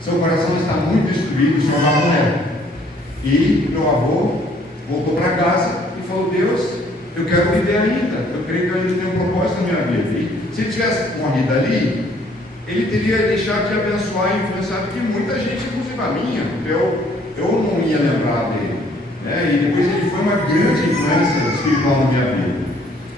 seu coração está muito destruído, o senhor vai morrer. E meu avô voltou para casa e falou: Deus, eu quero viver ainda, eu creio que eu ainda tenho um propósito na minha vida. E se ele tivesse morrido ali, ele teria deixado de abençoar e influenciar que muita gente, inclusive a minha, eu não ia lembrar dele, né? E depois ele foi uma grande influência espiritual na minha vida.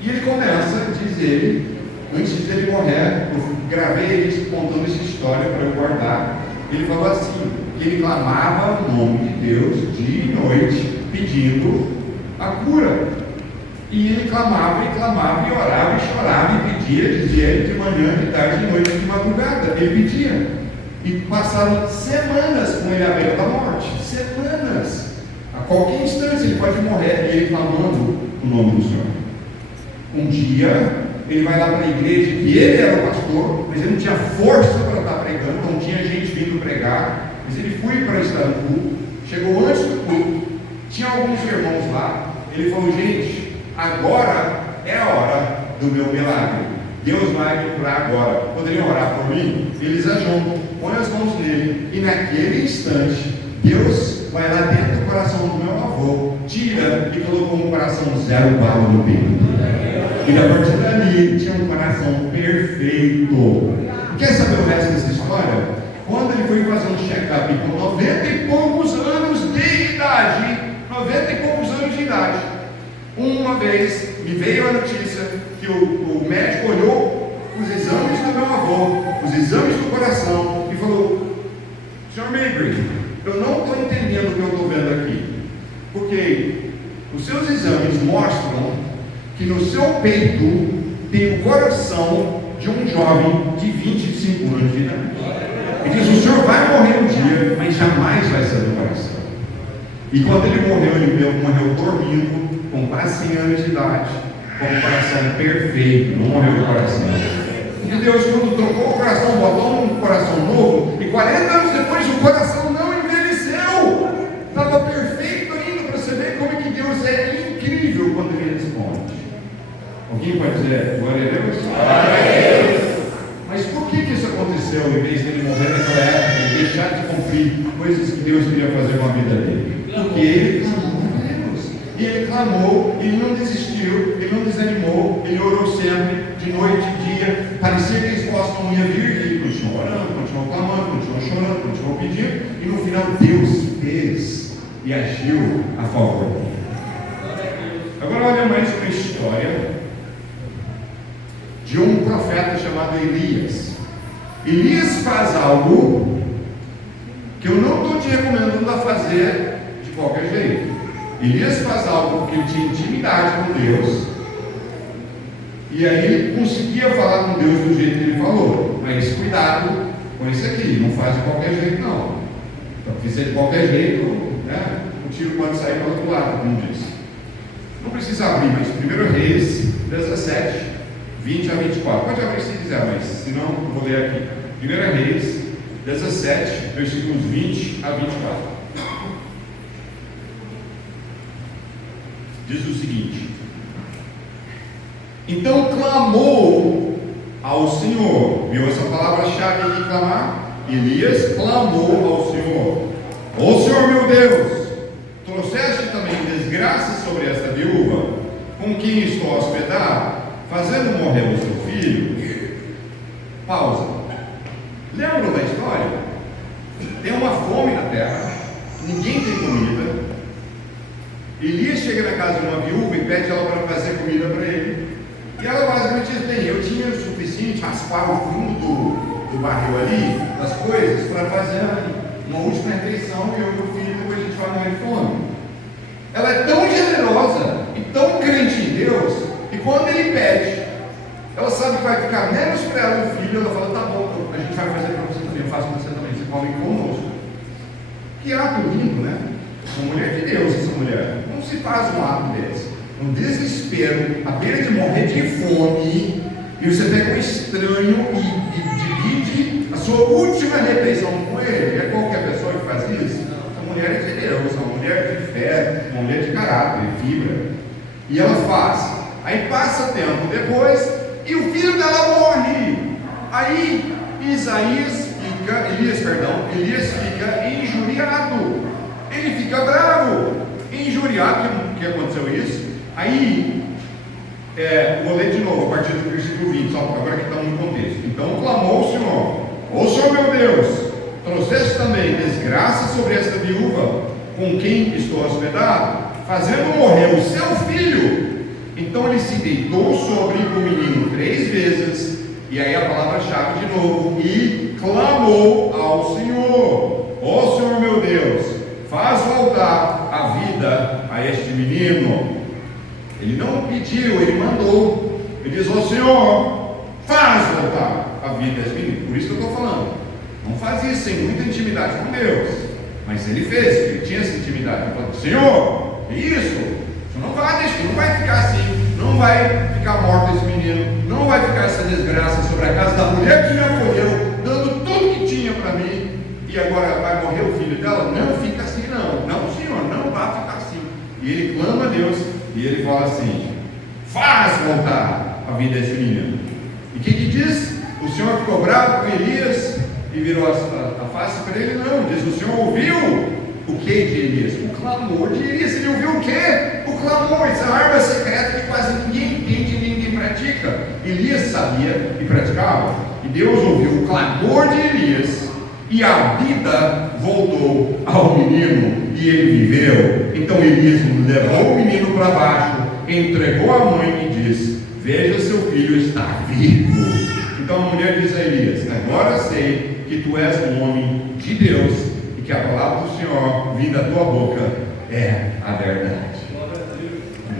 E ele começa a dizer, antes de ele morrer, eu gravei isso contando essa história para eu guardar. Ele falou assim, que ele clamava o nome de Deus dia e noite, pedindo a cura. E ele clamava, e orava, e chorava, e pedia, dizia ele, de manhã, de tarde, de noite, de madrugada. Ele pedia. E passaram semanas com ele à beira da morte. Semanas. A qualquer instante ele pode morrer. E ele clamando o nome do Senhor. Um dia, ele vai lá para a igreja, que ele era o pastor, mas ele não tinha força para estar pregando, não tinha gente vindo pregar. Mas ele foi para estar no culto. Chegou antes do culto. Tinha alguns irmãos lá. Ele falou: gente, agora é a hora do meu milagre. Deus vai me curar agora. Poderiam orar por mim? Eles ajudam, põe as mãos nele, e naquele instante, Deus vai lá dentro do coração do meu avô, tira e colocou um coração 0 bala no peito. E a partir dali, ele tinha um coração perfeito. Quer saber o resto dessa história? Quando ele foi fazer um check-up com 90 e poucos anos de idade, 90 e poucos anos de idade, uma vez me veio a notícia que o médico olhou os exames do meu avô, os exames do coração, e falou: Sr. Mabry, eu não estou entendendo o que eu estou vendo aqui, porque os seus exames mostram que no seu peito tem o coração de um jovem de 25 anos de idade. Ele diz: o senhor vai morrer um dia, mas jamais vai ser do coração. E quando ele morreu dormindo, com quase 100 anos de idade, com um coração perfeito, não morreu do coração. E Deus, quando trocou o coração, botou um coração novo, e 40 anos depois o coração não envelheceu, estava perfeito ainda, para você ver como é que Deus é incrível quando Ele responde. Alguém pode dizer glória a Deus? Glória a Deus! Mas por que isso aconteceu, em vez de ele morrer naquela época e deixar de cumprir coisas que Deus queria fazer com a vida dele? Porque ele clamou a Deus. E ele clamou, ele não desistiu, ele não desanimou, ele orou sempre, de noite, de dia. Parecia que a resposta não ia vir, e ele continuou orando, continuou clamando, continuou chorando, continuou pedindo, e no final Deus fez e agiu a favor dele. Agora olha mais uma história de um profeta chamado Elias. Elias faz algo que eu não estou te recomendando a fazer de qualquer jeito. Elias faz algo porque ele tinha intimidade com Deus, e aí ele conseguia falar com Deus do jeito que ele falou. Mas cuidado com isso aqui, não faz de qualquer jeito não. Então, se fizer de qualquer jeito, né, o tiro pode sair para o outro lado, como disse. Não precisa abrir, mas 1 Reis 17, 20 a 24. Pode abrir se quiser, mas se não, eu vou ler aqui. 1 Reis 17, versículos 20 a 24. Diz o seguinte: então clamou ao Senhor. Viu essa palavra-chave aqui, clamar? Elias clamou ao Senhor: ó Senhor meu Deus, trouxeste também desgraça sobre esta viúva, com quem estou hospedado, fazendo morrer o seu filho. Pausa. Lembram da história? Tem uma fome na terra, ninguém tem comida. Elias chega na casa de uma viúva e pede ela para fazer comida para ele. E ela basicamente diz: bem, eu tinha o suficiente, raspar o fundo do barril ali, das coisas, para fazer uma última refeição, e eu e meu filho, depois a gente vai morrer de fome. Ela é tão generosa e tão crente em Deus, e quando ele pede, ela sabe que vai ficar menos para ela e o filho, ela fala: tá bom, a gente vai fazer para você também, eu faço para você também, você come conosco. Que ato lindo, né? Uma mulher de Deus, essa mulher. Não se faz um ato desse. Um desespero, à beira de morrer de fome, e você pega um estranho e divide a sua última refeição com ele. É qualquer pessoa que faz isso? Uma mulher de Deus, uma mulher de fé, uma mulher de caráter, de fibra. E ela faz. Aí passa tempo depois, e o filho dela morre. Aí Elias fica injuriado. Ele fica bravo, injuriado, que aconteceu isso? Aí, vou ler de novo, a partir do versículo 20, só agora que estamos no contexto. Então clamou o Senhor: ó Senhor meu Deus, trouxeste também desgraça sobre esta viúva, com quem estou hospedado, fazendo morrer o seu filho. Então ele se deitou sobre o menino 3 vezes, e aí a palavra-chave de novo, e clamou ao Senhor: ó Senhor meu Deus, faz voltar a vida a este menino. Ele não pediu, ele mandou. Ele diz: ó Senhor, faz voltar a vida a este menino. Por isso que eu estou falando, não faz isso sem muita intimidade com Deus. Mas ele fez, ele tinha essa intimidade. Ele falou: Senhor, que isso? Você não vai deixar, não vai ficar assim, não vai ficar morto esse menino, não vai ficar essa desgraça sobre a casa da mulher que me acolheu, dando tudo que tinha para mim, e agora vai morrer o filho dela? Não fica assim, não. Não, Senhor, não vai ficar assim. E ele clama a Deus, e ele fala assim: faz voltar a vida desse menino. E o que diz? O Senhor ficou bravo com Elias e virou a face para ele? Não, diz: o Senhor ouviu o que de Elias? O clamor de Elias. Ele ouviu o que? O clamor. Essa arma secreta que quase ninguém entende e ninguém pratica. Elias sabia e praticava, e Deus ouviu o clamor de Elias, e a vida voltou ao menino, e ele viveu. Então Elias levou o menino para baixo, entregou a mãe e disse: veja, seu filho está vivo. Então a mulher diz a Elias: agora sei que tu és um homem de Deus, e que a palavra do Senhor vinda da tua boca é a verdade.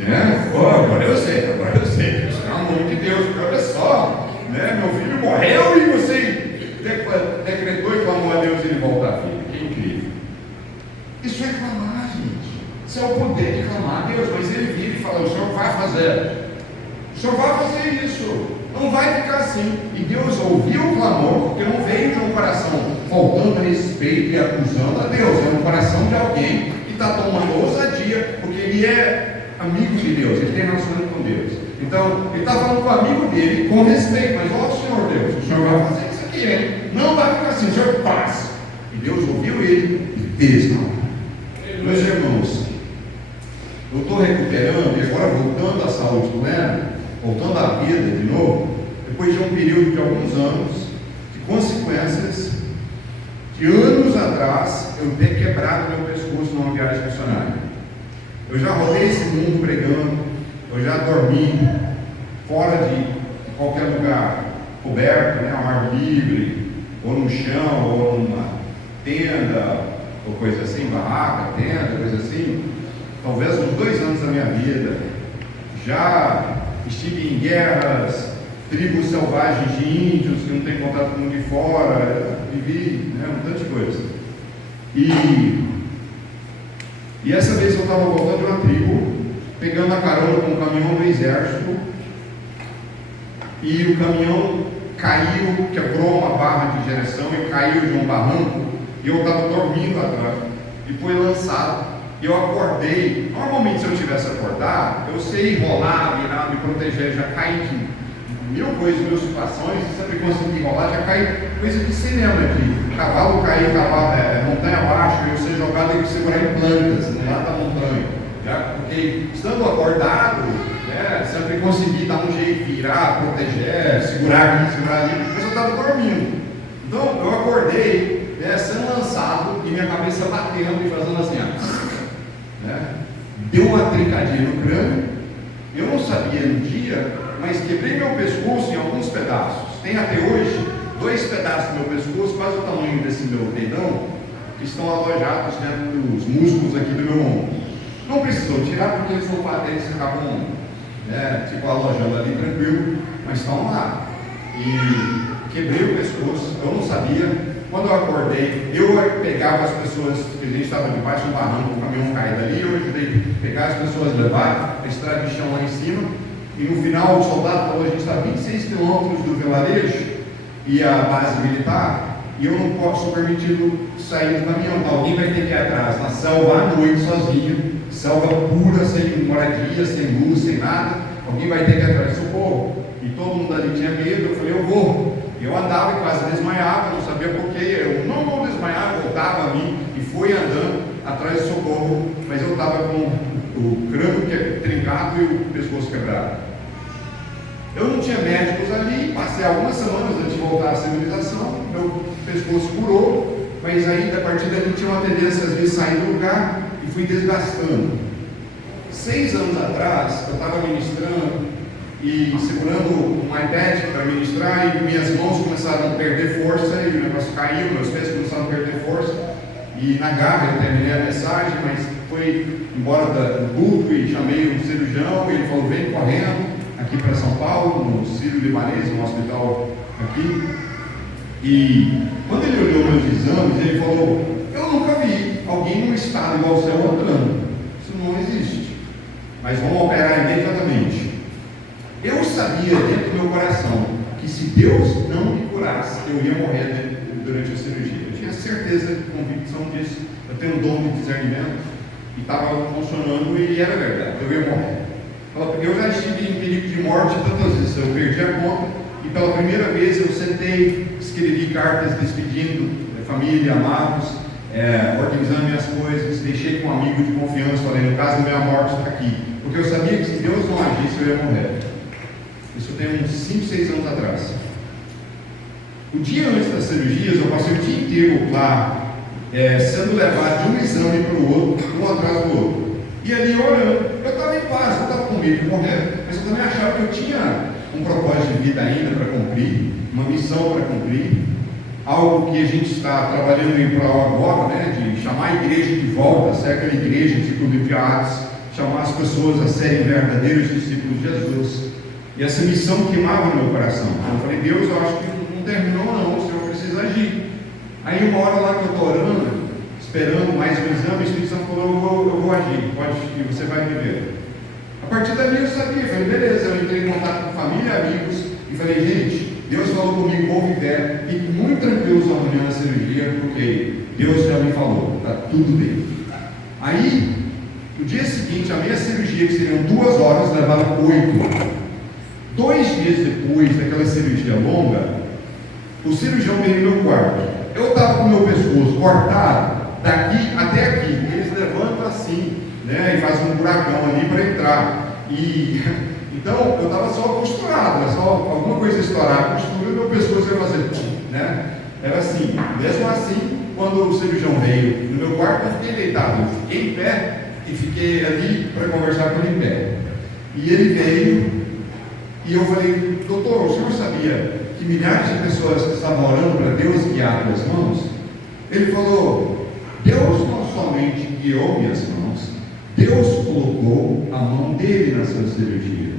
Agora eu sei que você é um homem de Deus, porque olha só, meu filho morreu e você decretou e clamou a Deus e ele volta à vida. Que incrível! Isso é clamar, gente. Isso é o poder de clamar a Deus. Mas ele vira e fala: o Senhor vai fazer. O Senhor vai fazer isso. Não vai ficar assim. E Deus ouviu o clamor, porque não veio de um coração faltando respeito e acusando a Deus. É um coração de alguém que está tomando ousadia, porque ele é amigo de Deus, ele tem relacionamento com Deus. Então, ele está falando com o amigo dele com respeito. Mas, ó Senhor Deus, o Senhor vai fazer isso aqui, hein? Não vai ficar assim, o Senhor faz. E Deus ouviu ele e fez na hora. Meus irmãos, eu estou recuperando e agora voltando à saúde do Leno, voltando à vida de novo, depois de um período de alguns anos, de consequências, de anos atrás, eu ter quebrado meu pescoço numa viagem missionária. Eu já rodei esse mundo pregando, eu já dormi fora de qualquer lugar, coberto, ao ar livre, ou no chão, ou numa tenda, ou coisa assim, barraca, tenda, coisa assim, talvez uns 2 anos da minha vida. Já estive em guerras, tribos selvagens de índios que não tem contato com o mundo de fora, vivi, um tanto de coisa. E essa vez eu estava voltando de uma tribo, pegando a carona com um caminhão do exército, e o caminhão caiu, quebrou uma barra de direção e caiu de um barranco, e eu estava dormindo atrás, e foi lançado, e eu acordei. Normalmente, se eu tivesse acordado, eu sei enrolar, virar, me proteger, já caí de mil coisas, mil situações, sempre consegui enrolar, já caí, coisa que você lembra de cavalo cair, montanha abaixo, eu ser jogado e segurar em plantas, lá da montanha, porque estando acordado, sempre consegui dar um jeito, virar, proteger, segurar aqui, segurar ali, mas eu estava dormindo. Então eu acordei, sendo lançado e minha cabeça batendo e fazendo assim, deu uma trincadinha no crânio. Eu não sabia no dia, mas quebrei meu pescoço em alguns pedaços. Tem até hoje 2 pedaços do meu pescoço, quase o tamanho desse meu dedão, que estão alojados dentro dos músculos aqui do meu ombro. Não precisou tirar, porque eles vão bater, eles acabam alojando ali tranquilo, mas estão lá. E quebrei o pescoço, eu não sabia. Quando eu acordei, eu pegava as pessoas, que a gente estava debaixo do barranco, o caminhão caído ali, eu ajudei a pegar as pessoas, levar a estrada de chão lá em cima, e no final o soldado falou: a gente está a 26 quilômetros do vilarejo e a base militar, e eu não posso ser permitido sair do caminhão, alguém vai ter que ir atrás, na selva à noite sozinho, selva pura, sem moradia, sem luz, sem nada, alguém vai ter que ir atrás de socorro. E todo mundo ali tinha medo, eu falei: eu vou. Eu andava e quase desmaiava, não sabia porquê, eu não vou desmaiar, voltava a mim e fui andando atrás de socorro, mas eu estava com o crânio trincado e o pescoço quebrado. Eu não tinha médicos ali, passei algumas semanas antes de voltar à civilização, meu pescoço curou, mas aí, a partir daí, tinha uma tendência às vezes sair do lugar e fui desgastando. 6 anos atrás, eu estava ministrando e segurando um iPad para ministrar e minhas mãos começaram a perder força e o negócio caiu, meus pés começaram a perder força e na garra eu terminei a mensagem, mas foi embora do culto e chamei um cirurgião e ele falou, vem correndo aqui para São Paulo, no Sírio-Libanês, no hospital aqui. E quando ele olhou meus exames, ele falou, eu nunca vi alguém num estado igual ao seu andando, isso não existe, mas vamos operar imediatamente. Eu sabia dentro do meu coração que se Deus não me curasse, eu ia morrer durante a cirurgia. Eu tinha certeza, convicção disso, eu tenho um dom de discernimento e estava funcionando e era verdade, eu ia morrer. Eu já estive em perigo de morte tantas vezes, eu perdi a conta e pela primeira vez eu sentei, escrevi cartas despedindo família, amados, organizando minhas coisas, deixei com um amigo de confiança, falei, no caso da minha morte está aqui, porque eu sabia que se Deus não agisse eu ia morrer. Isso tem uns 5, 6 anos atrás. O dia antes das cirurgias eu passei o dia inteiro lá, sendo levado de um exame para o outro, um atrás do outro. E ali orando, eu estava em paz, eu estava com medo de morrer, mas eu também achava que eu tinha um propósito de vida ainda para cumprir, uma missão para cumprir, algo que a gente está trabalhando em prol agora, né, de chamar a igreja de volta, ser aquela igreja de ciclo de Atos, chamar as pessoas a serem verdadeiros discípulos de Jesus. E essa missão queimava no meu coração. Eu falei, Deus, eu acho que não terminou não, o Senhor precisa agir. Aí uma hora lá que eu estou orando, esperando mais um exame, o Espírito Santo falou, eu vou agir, pode ir, você vai me ver. A partir dali eu sabia, falei, beleza, eu entrei em contato com família e amigos, e falei, gente, Deus falou comigo, ouve fé, fique muito tranquilo amanhã na cirurgia, porque Deus já me falou, está tudo bem. Aí, no dia seguinte, a minha cirurgia, que seriam 2 horas, levava 8. 2 dias depois daquela cirurgia longa, o cirurgião veio no meu quarto. Eu estava com o meu pescoço cortado, daqui até aqui. Eles levantam assim, né, e fazem um buracão ali para entrar. Então, eu estava só costurado, era só alguma coisa estourar a costura e meu pescoço ia fazer, né? Era assim. Mesmo assim, quando o cirurgião veio no meu quarto, eu fiquei deitado. Eu fiquei em pé e fiquei ali para conversar com ele em pé. E ele veio. E eu falei, doutor, o senhor sabia que milhares de pessoas estavam orando para Deus guiar minhas mãos? Ele falou, Deus não somente guiou minhas mãos, Deus colocou a mão dele na sua cirurgia.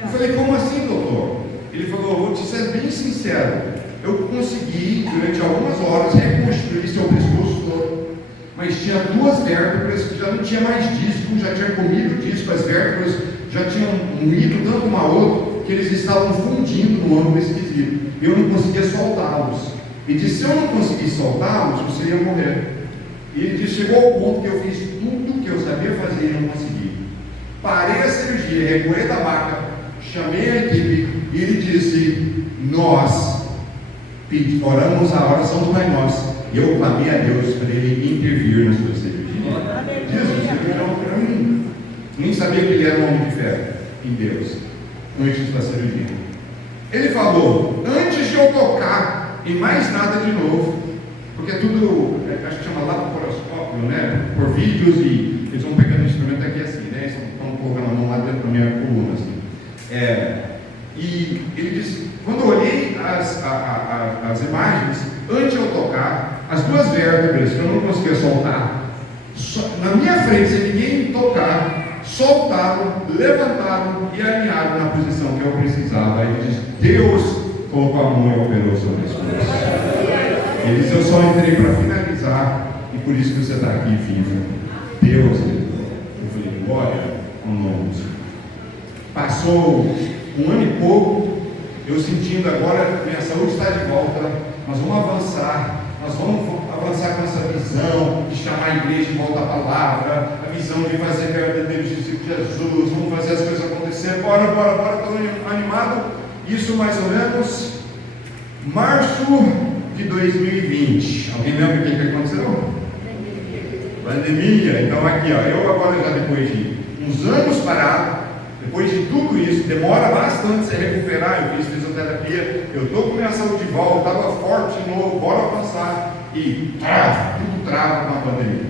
Eu falei, como assim, doutor? Ele falou, vou te ser bem sincero, eu consegui, durante algumas horas, reconstruir seu pescoço todo, mas tinha 2 vértebras que já não tinha mais disco, já tinha comido disco, as vértebras já tinham moído tanto uma a outra, que eles estavam fundindo no ângulo esquisito. Eu não conseguia soltá-los. E disse, se eu não conseguir soltá-los, você ia morrer. E ele disse, chegou ao ponto que eu fiz tudo o que eu sabia fazer e não consegui. Parei a cirurgia, recuei da maca, chamei a equipe e ele disse, nós oramos a oração do Pai Nosso. E eu clamei a Deus para ele intervir na sua cirurgia. Jesus, para mim. Nem sabia que ele era um homem de fé em Deus, antes da cirurgia. Ele falou, antes de eu tocar em mais nada de novo, porque tudo, acho que chama laparoscópio, né? Por vídeos e eles vão pegando o instrumento aqui assim, né? Eles estão colocando a mão lá dentro da minha coluna, assim. E ele disse, quando eu olhei as imagens, antes de eu tocar, as 2 vértebras que eu não conseguia soltar, na minha frente, sem ninguém me tocar, soltaram, levantaram e alinharam na posição que eu precisava. Ele diz, Deus colocou a mão e operou sobre as coisas. Ele disse, eu só entrei para finalizar e por isso que você está aqui vivo. Deus, eu falei, glória ao nome do Senhor. Passou 1 ano e pouco, eu sentindo agora minha saúde está de volta, nós vamos avançar. Nós vamos avançar com essa visão de chamar a igreja de volta à palavra, a visão de fazer verdadeiros discípulos de Jesus, vamos fazer as coisas acontecer, bora, estou animado. Isso mais ou menos março de 2020. Alguém lembra o que aconteceu? Pandemia. Então aqui, ó, eu agora já depois de uns anos parado, depois de tudo isso, demora bastante se recuperar. Eu fiz fisioterapia, eu estou com minha saúde de volta, estava forte de novo, bora avançar. E tudo trava com a pandemia.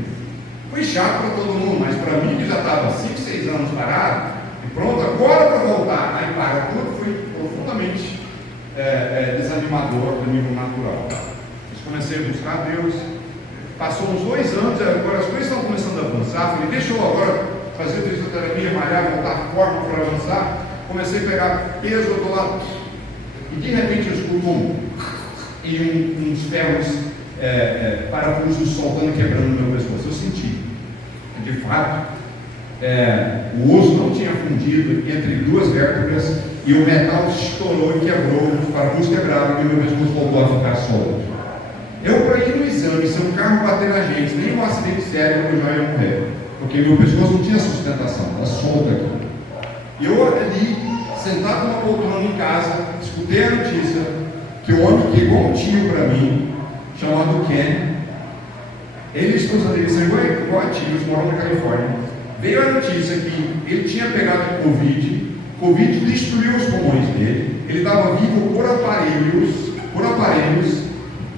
Foi chato para todo mundo, mas para mim que já estava 5, 6 anos parado, e pronto, agora para voltar, aí para tudo, foi profundamente desanimador do nível natural. Mas comecei a buscar Deus, passou uns 2 anos, agora as coisas estão começando a avançar, falei, deixa eu agora fazer fisioterapia, malhar, voltar à forma para avançar. Comecei a pegar peso, eu estou lá, e de repente eu escuto uns ferros parafusos soltando, quebrando no meu pescoço. Eu senti, de fato, o osso não tinha fundido entre 2 vértebras e o metal estourou e quebrou, os parafusos quebraram e meu pescoço voltou a ficar solto. Eu, para ir no exame, se um carro bater na gente, nem um acidente sério, eu já ia morrer, porque meu pescoço não tinha sustentação, estava solto aqui. E eu ali, sentado numa poltrona em casa, escutei a notícia que o homem que igual um tio para mim, chamado Ken, ele e a esposa dele são igual a tios, moram na Califórnia. Veio a notícia que ele tinha pegado Covid destruiu os pulmões dele, ele estava vivo por aparelhos,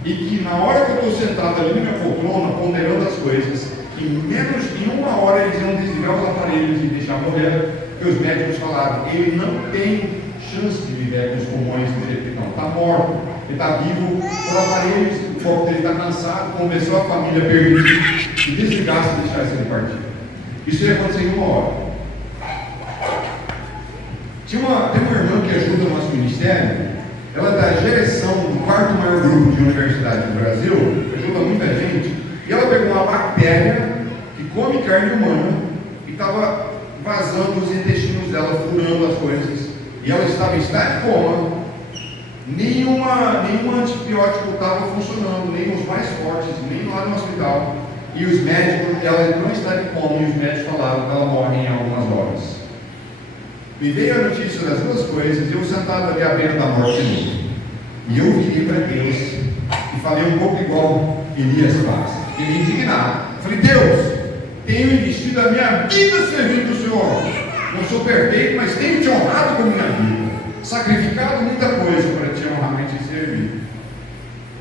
e que na hora que eu estou sentado ali na minha poltrona, ponderando as coisas, que em menos de 1 hora eles iam desligar os aparelhos e deixar morrer, porque os médicos falaram, ele não tem chance de viver com os pulmões do jeito que estão, está morto, ele está vivo por aparelhos, o corpo dele está cansado, convenceu a família a permitir que desligasse e deixasse ele partir. Isso ia acontecer em 1 hora. Tem uma irmã que ajuda o nosso ministério, ela é da direção do 4º maior grupo de universidade do Brasil, ajuda muita gente, e ela pegou uma bactéria que come carne humana e estava vazando os intestinos dela, furando as coisas, e ela estava em estado de coma, nenhum antibiótico estava funcionando, nem os mais fortes, nem lá no hospital, e os médicos, ela entrou em estado de coma e os médicos falaram que ela morre em algumas horas. Me veio a notícia das 2 coisas, eu sentado ali à beira da morte de novo. E eu virei para Deus e falei um pouco igual Elias faz. Fiquei indignado. Falei, Deus, tenho investido a minha vida servindo o Senhor. Não sou perfeito, mas tenho te honrado com a minha vida. Sacrificado muita coisa para te honrar e te servir.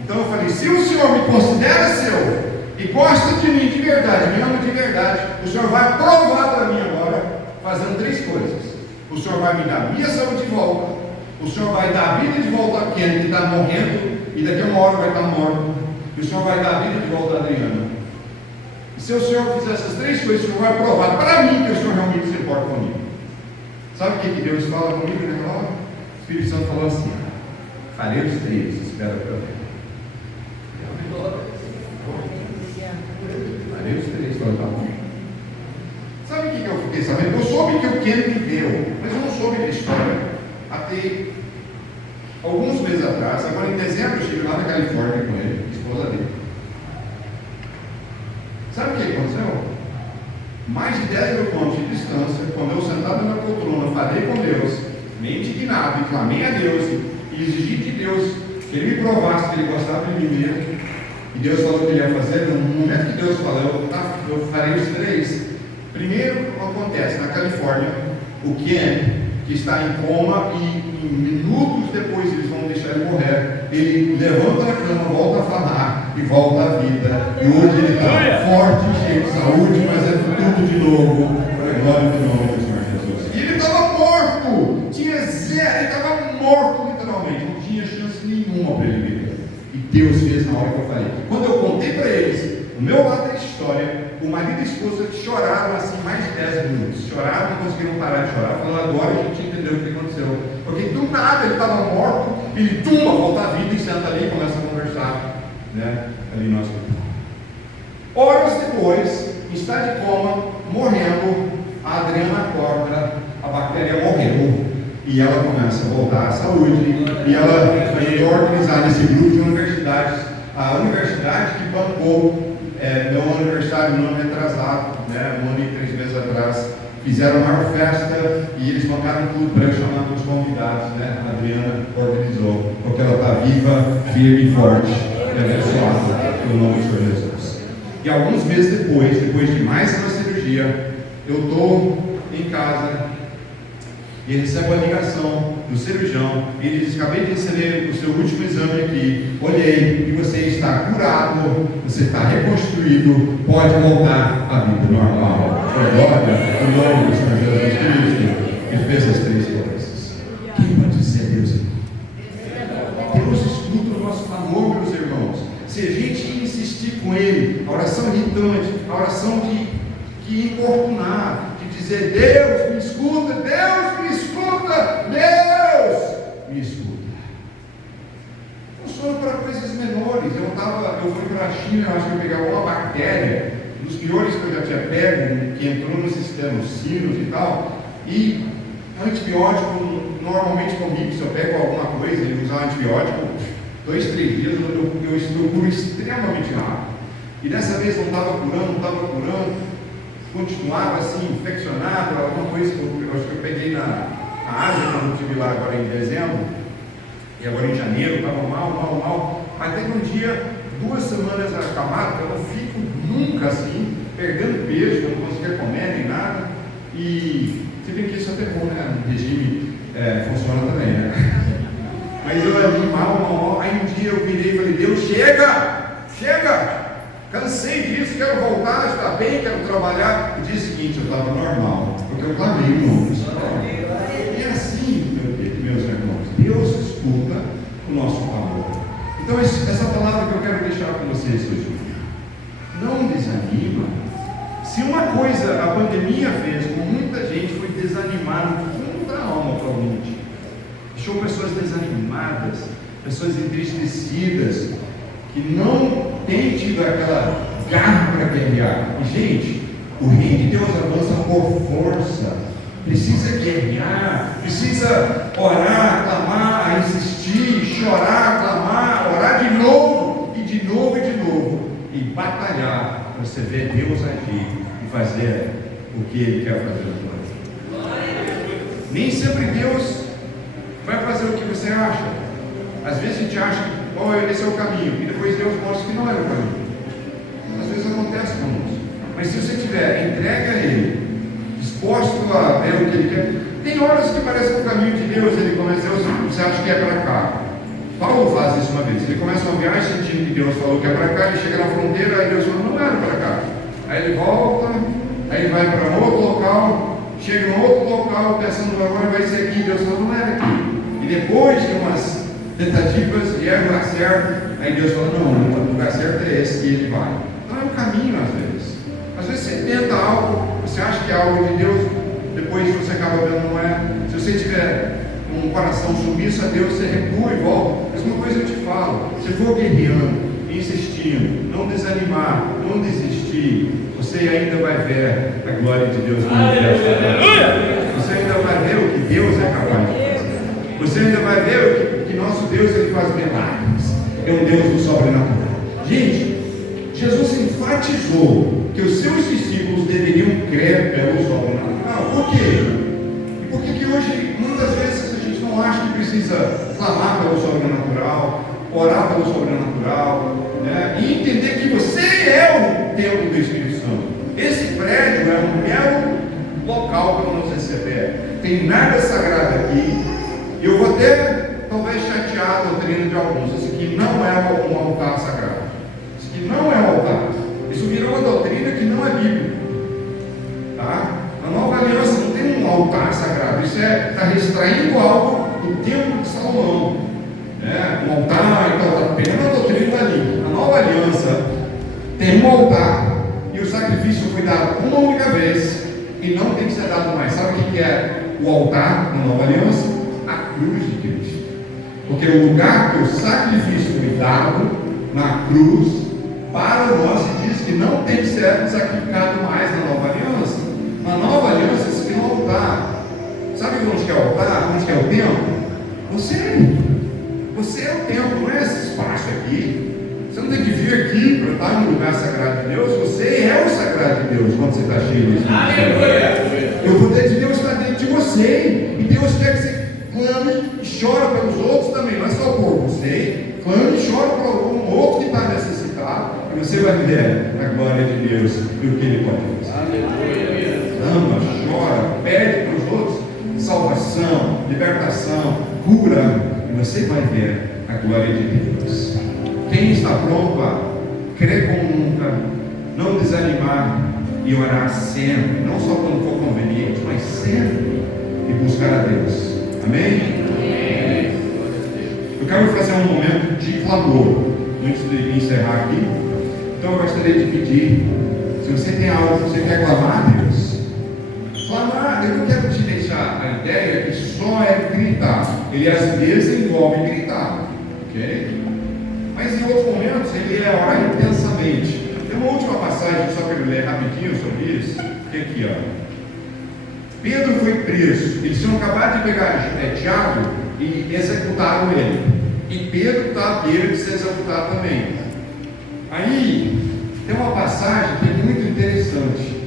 Então eu falei, se o Senhor me considera seu e gosta de mim de verdade, me ama de verdade, o Senhor vai provar para mim agora, fazendo 3 coisas. O Senhor vai me dar minha saúde de volta, o Senhor vai dar a vida de volta a quem está morrendo e daqui a 1 hora vai estar morto, e o Senhor vai dar a vida de volta a Adriana. E se o Senhor fizer essas 3 coisas, o Senhor vai provar para mim que o Senhor realmente se importa comigo. Sabe o que Deus fala comigo naquela hora? O Espírito Santo falou assim, farei os 3, espera para ver. Farei os 3, então tá bom. Sabe o que eu fiquei sabendo? Eu soube que o Ken viveu, mas eu não soube da história. Até alguns meses atrás, agora em dezembro, eu estive lá na Califórnia com ele, esposa dele. Sabe o que aconteceu? Mais de 10 mil quilômetros de distância, quando eu sentado na poltrona, falei com Deus, meio indignado, e clamei a Deus, e exigi de Deus que ele me provasse que ele gostava de mim mesmo. E Deus falou que ele ia fazer, no momento que Deus falou, eu farei os 3. Primeiro, acontece na Califórnia, o Ken, que está em coma e minutos depois eles vão deixar ele morrer, ele levanta da cama, volta a falar e volta à vida. E hoje ele está forte, cheio de saúde, fazendo tudo de novo, para a glória do nome do Senhor Jesus. E ele estava morto, tinha 0, ele estava morto literalmente, não tinha chance nenhuma para ele viver. E Deus fez na hora que eu falei. Quando eu contei para eles o meu lado da história, o marido e a esposa choraram assim mais de 10 minutos. Choraram, não conseguiram parar de chorar. Falaram, agora a gente entendeu o que aconteceu. Porque do nada ele estava morto, ele volta à vida e senta ali e começa a conversar, né? Ali no hospital. Horas depois, em estado de coma, morrendo, a Adriana acorda, a bactéria morreu. E ela começa a voltar à saúde. E ela foi organizar esse grupo de universidades. A universidade que bancou meu aniversário no ano retrasado, né, 1 ano e 3 meses atrás, fizeram uma maior festa e eles bancaram tudo para eu chamar os convidados, né? A Adriana organizou, porque ela está viva, firme e forte, e abençoada pelo nome do Senhor Jesus. E E alguns meses depois de mais uma cirurgia, eu estou em casa e recebo a ligação do cirurgião. Ele diz: acabei de receber o seu último exame aqui, olhei e você está curado, você está reconstruído, pode voltar à vida normal. Glória ao nome do Senhor Jesus Cristo, que fez as 3 coisas. Quem pode dizer Deus, irmão? Deus escuta o nosso clamor, meus irmãos. Se a gente insistir com Ele, a oração irritante, a oração de importunar, de dizer: Deus me escuta, Deus me escuta, Deus me escuta. Funciona para coisas menores. Eu fui para a China, eu acho que eu pegava uma bactéria, dos piores que eu já tinha pego, que entrou no sistema, os sinos e tal, e antibiótico, normalmente comigo, se eu pego alguma coisa e usar antibiótico, 2, 3 dias eu curo extremamente rápido. E dessa vez não estava curando, continuava assim, infeccionado, alguma coisa que eu acho que eu peguei na Ásia, quando eu estive lá agora em dezembro, e agora em janeiro, estava mal, mas teve um dia, 2 semanas acamado, eu não fico nunca assim, perdendo peso, eu não conseguia comer nem nada, e se bem que isso é até bom, né? O regime funciona também, né? Mas eu ali mal, aí um dia eu virei e falei: Deus, chega! Cansei disso, quero voltar, estar bem, quero trabalhar. No dia seguinte eu estava normal, porque eu clamei o nome do Senhor. E é assim, meus irmãos, Deus escuta o nosso clamor. Então essa palavra que eu quero deixar com vocês hoje: não desanima. Se uma coisa a pandemia fez com muita gente foi desanimar no fundo da alma, provavelmente. Deixou pessoas desanimadas, pessoas entristecidas, que não têm tido aquela garra para guerrear. E, gente, o reino de Deus avança por força. Precisa guerrear, precisa orar, clamar, insistir, chorar, clamar, orar de novo, e de novo, e batalhar para você ver Deus agir e fazer o que Ele quer fazer na sua vida. Nem sempre Deus vai fazer o que você acha. Às vezes a gente acha que esse é o caminho, e depois Deus mostra que não é o caminho. Às vezes acontece conosco. Mas se você tiver entregue a Ele, disposto a ver o que Ele quer, tem horas que parece que o caminho de Deus, Ele começa, você acha que é para cá. Paulo faz isso uma vez. Ele começa uma viagem sentindo que Deus falou que é para cá, ele chega na fronteira, aí Deus falou: não era para cá. Aí ele volta, aí ele vai para outro local, chega em outro local, pensando: agora vai ser aqui. Deus falou: não era aqui. E depois de umas tentativas e é o lugar certo, aí Deus falou: não, o lugar certo é esse, e ele vai. Então é um caminho às vezes. Às vezes você tenta algo, você acha que é algo de Deus, depois você acaba vendo não é. Se você tiver um coração submisso a Deus, você recua e volta. Mas uma coisa eu te falo: se for guerreando, insistindo, não desanimar, não desistir, você ainda vai ver a glória de Deus manifesta. Você ainda vai ver o que Deus é capaz de fazer. Você ainda vai ver que nosso Deus, Ele faz milagres. É um Deus do sobrenatural. Gente, Jesus enfatizou que os seus discípulos deveriam crer pelo sobrenatural. Por quê? E por que hoje, muitas vezes, a gente não acha que precisa clamar pelo sobrenatural, orar pelo sobrenatural, né? E entender que você é o templo do Espírito Santo. Esse prédio é um belo local para nos receber. Tem nada sagrado aqui. E eu vou até, talvez, chatear a doutrina de alguns. Isso aqui não é um altar sagrado. Isso aqui não é um altar. Isso virou uma doutrina que não é bíblica. Tá? A nova aliança não tem um altar sagrado. Isso está extraindo algo do templo de Salomão. Né? Um altar e tal. Apenas a doutrina ali. A nova aliança tem um altar. E o sacrifício foi dado uma única vez. E não tem que ser dado mais. Sabe o que é o altar na nova aliança? A cruz de Cristo. Porque o lugar que o sacrifício foi dado na cruz, para nós se diz que não tem que ser sacrificado mais na nova aliança. Na nova aliança se tem um altar. Sabe onde que é o altar? Onde que é o templo? Você é o templo, não é esse espaço aqui. Você não tem que vir aqui para estar no lugar sagrado de Deus. Você é o sagrado de Deus quando você está cheio disso. O poder de Deus está dentro de você. E Deus quer que você clame e chore pelos outros também. Não é só por você. Clame e chore por algum outro que está necessitado. E você vai vai ver a glória de Deus e o que Ele pode fazer. Ama, chora, pede para os outros salvação, libertação, cura, e você vai ver a glória de Deus. Quem está pronto a crer como nunca, não desanimar e orar sempre, não só quando for conveniente, mas sempre, e buscar a Deus. Amém? Eu quero fazer um momento de clamor antes de encerrar aqui. Então eu gostaria de pedir, se você tem algo que você quer clamar a Deus, clamar, eu não quero te deixar a ideia que só é gritar. Ele às vezes envolve gritar, ok? Mas em outros momentos ele é orar intensamente. Tem uma última passagem só para eu ler rapidinho sobre isso, que é aqui, ó. Pedro foi preso, eles tinham acabado de pegar Tiago e executaram ele. E Pedro está à beira de ser executado também. Aí tem uma passagem que é muito interessante.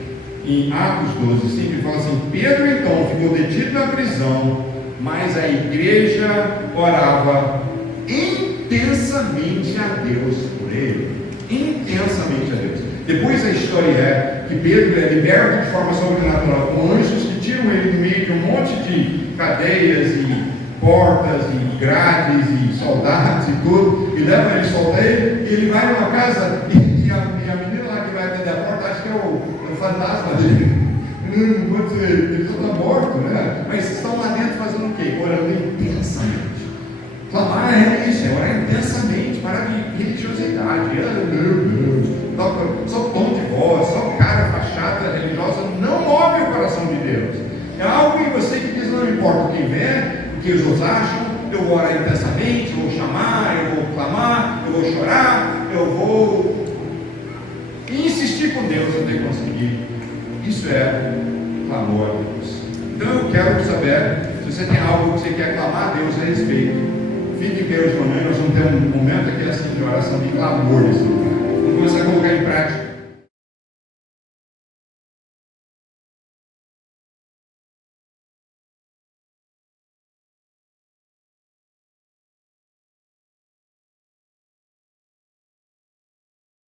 Em Atos 12, 5, ele fala assim: Pedro então ficou detido na prisão, mas a igreja orava intensamente a Deus por ele. Intensamente a Deus. Depois a história é que Pedro é liberto de forma sobrenatural com anjos que tiram ele do meio de um monte de cadeias e portas e grades e soldados e tudo, e levam ele, solta ele, e ele vai numa casa e a menina lá que vai atender a porta acha que é o fantasma dele. Não pode ser, ele só está morto, né? Mas estão lá dentro fazendo o quê? Orando intensamente. Clamar é isso, é orar intensamente, para de religiosidade. Só tom de voz, só cara fachada religiosa não move o coração de Deus. É algo em você que diz: não importa quem vem, o que os outros acham, eu vou orar intensamente, eu vou chamar, eu vou clamar, eu vou chorar, eu vou insistir com Deus até conseguir. Isso é clamor a Deus. Então eu quero saber se você tem algo que você quer clamar a Deus a respeito. Fique em pé, João, nós vamos ter um momento aqui assim de oração de clamor nesse lugar. Vamos começar a colocar em prática.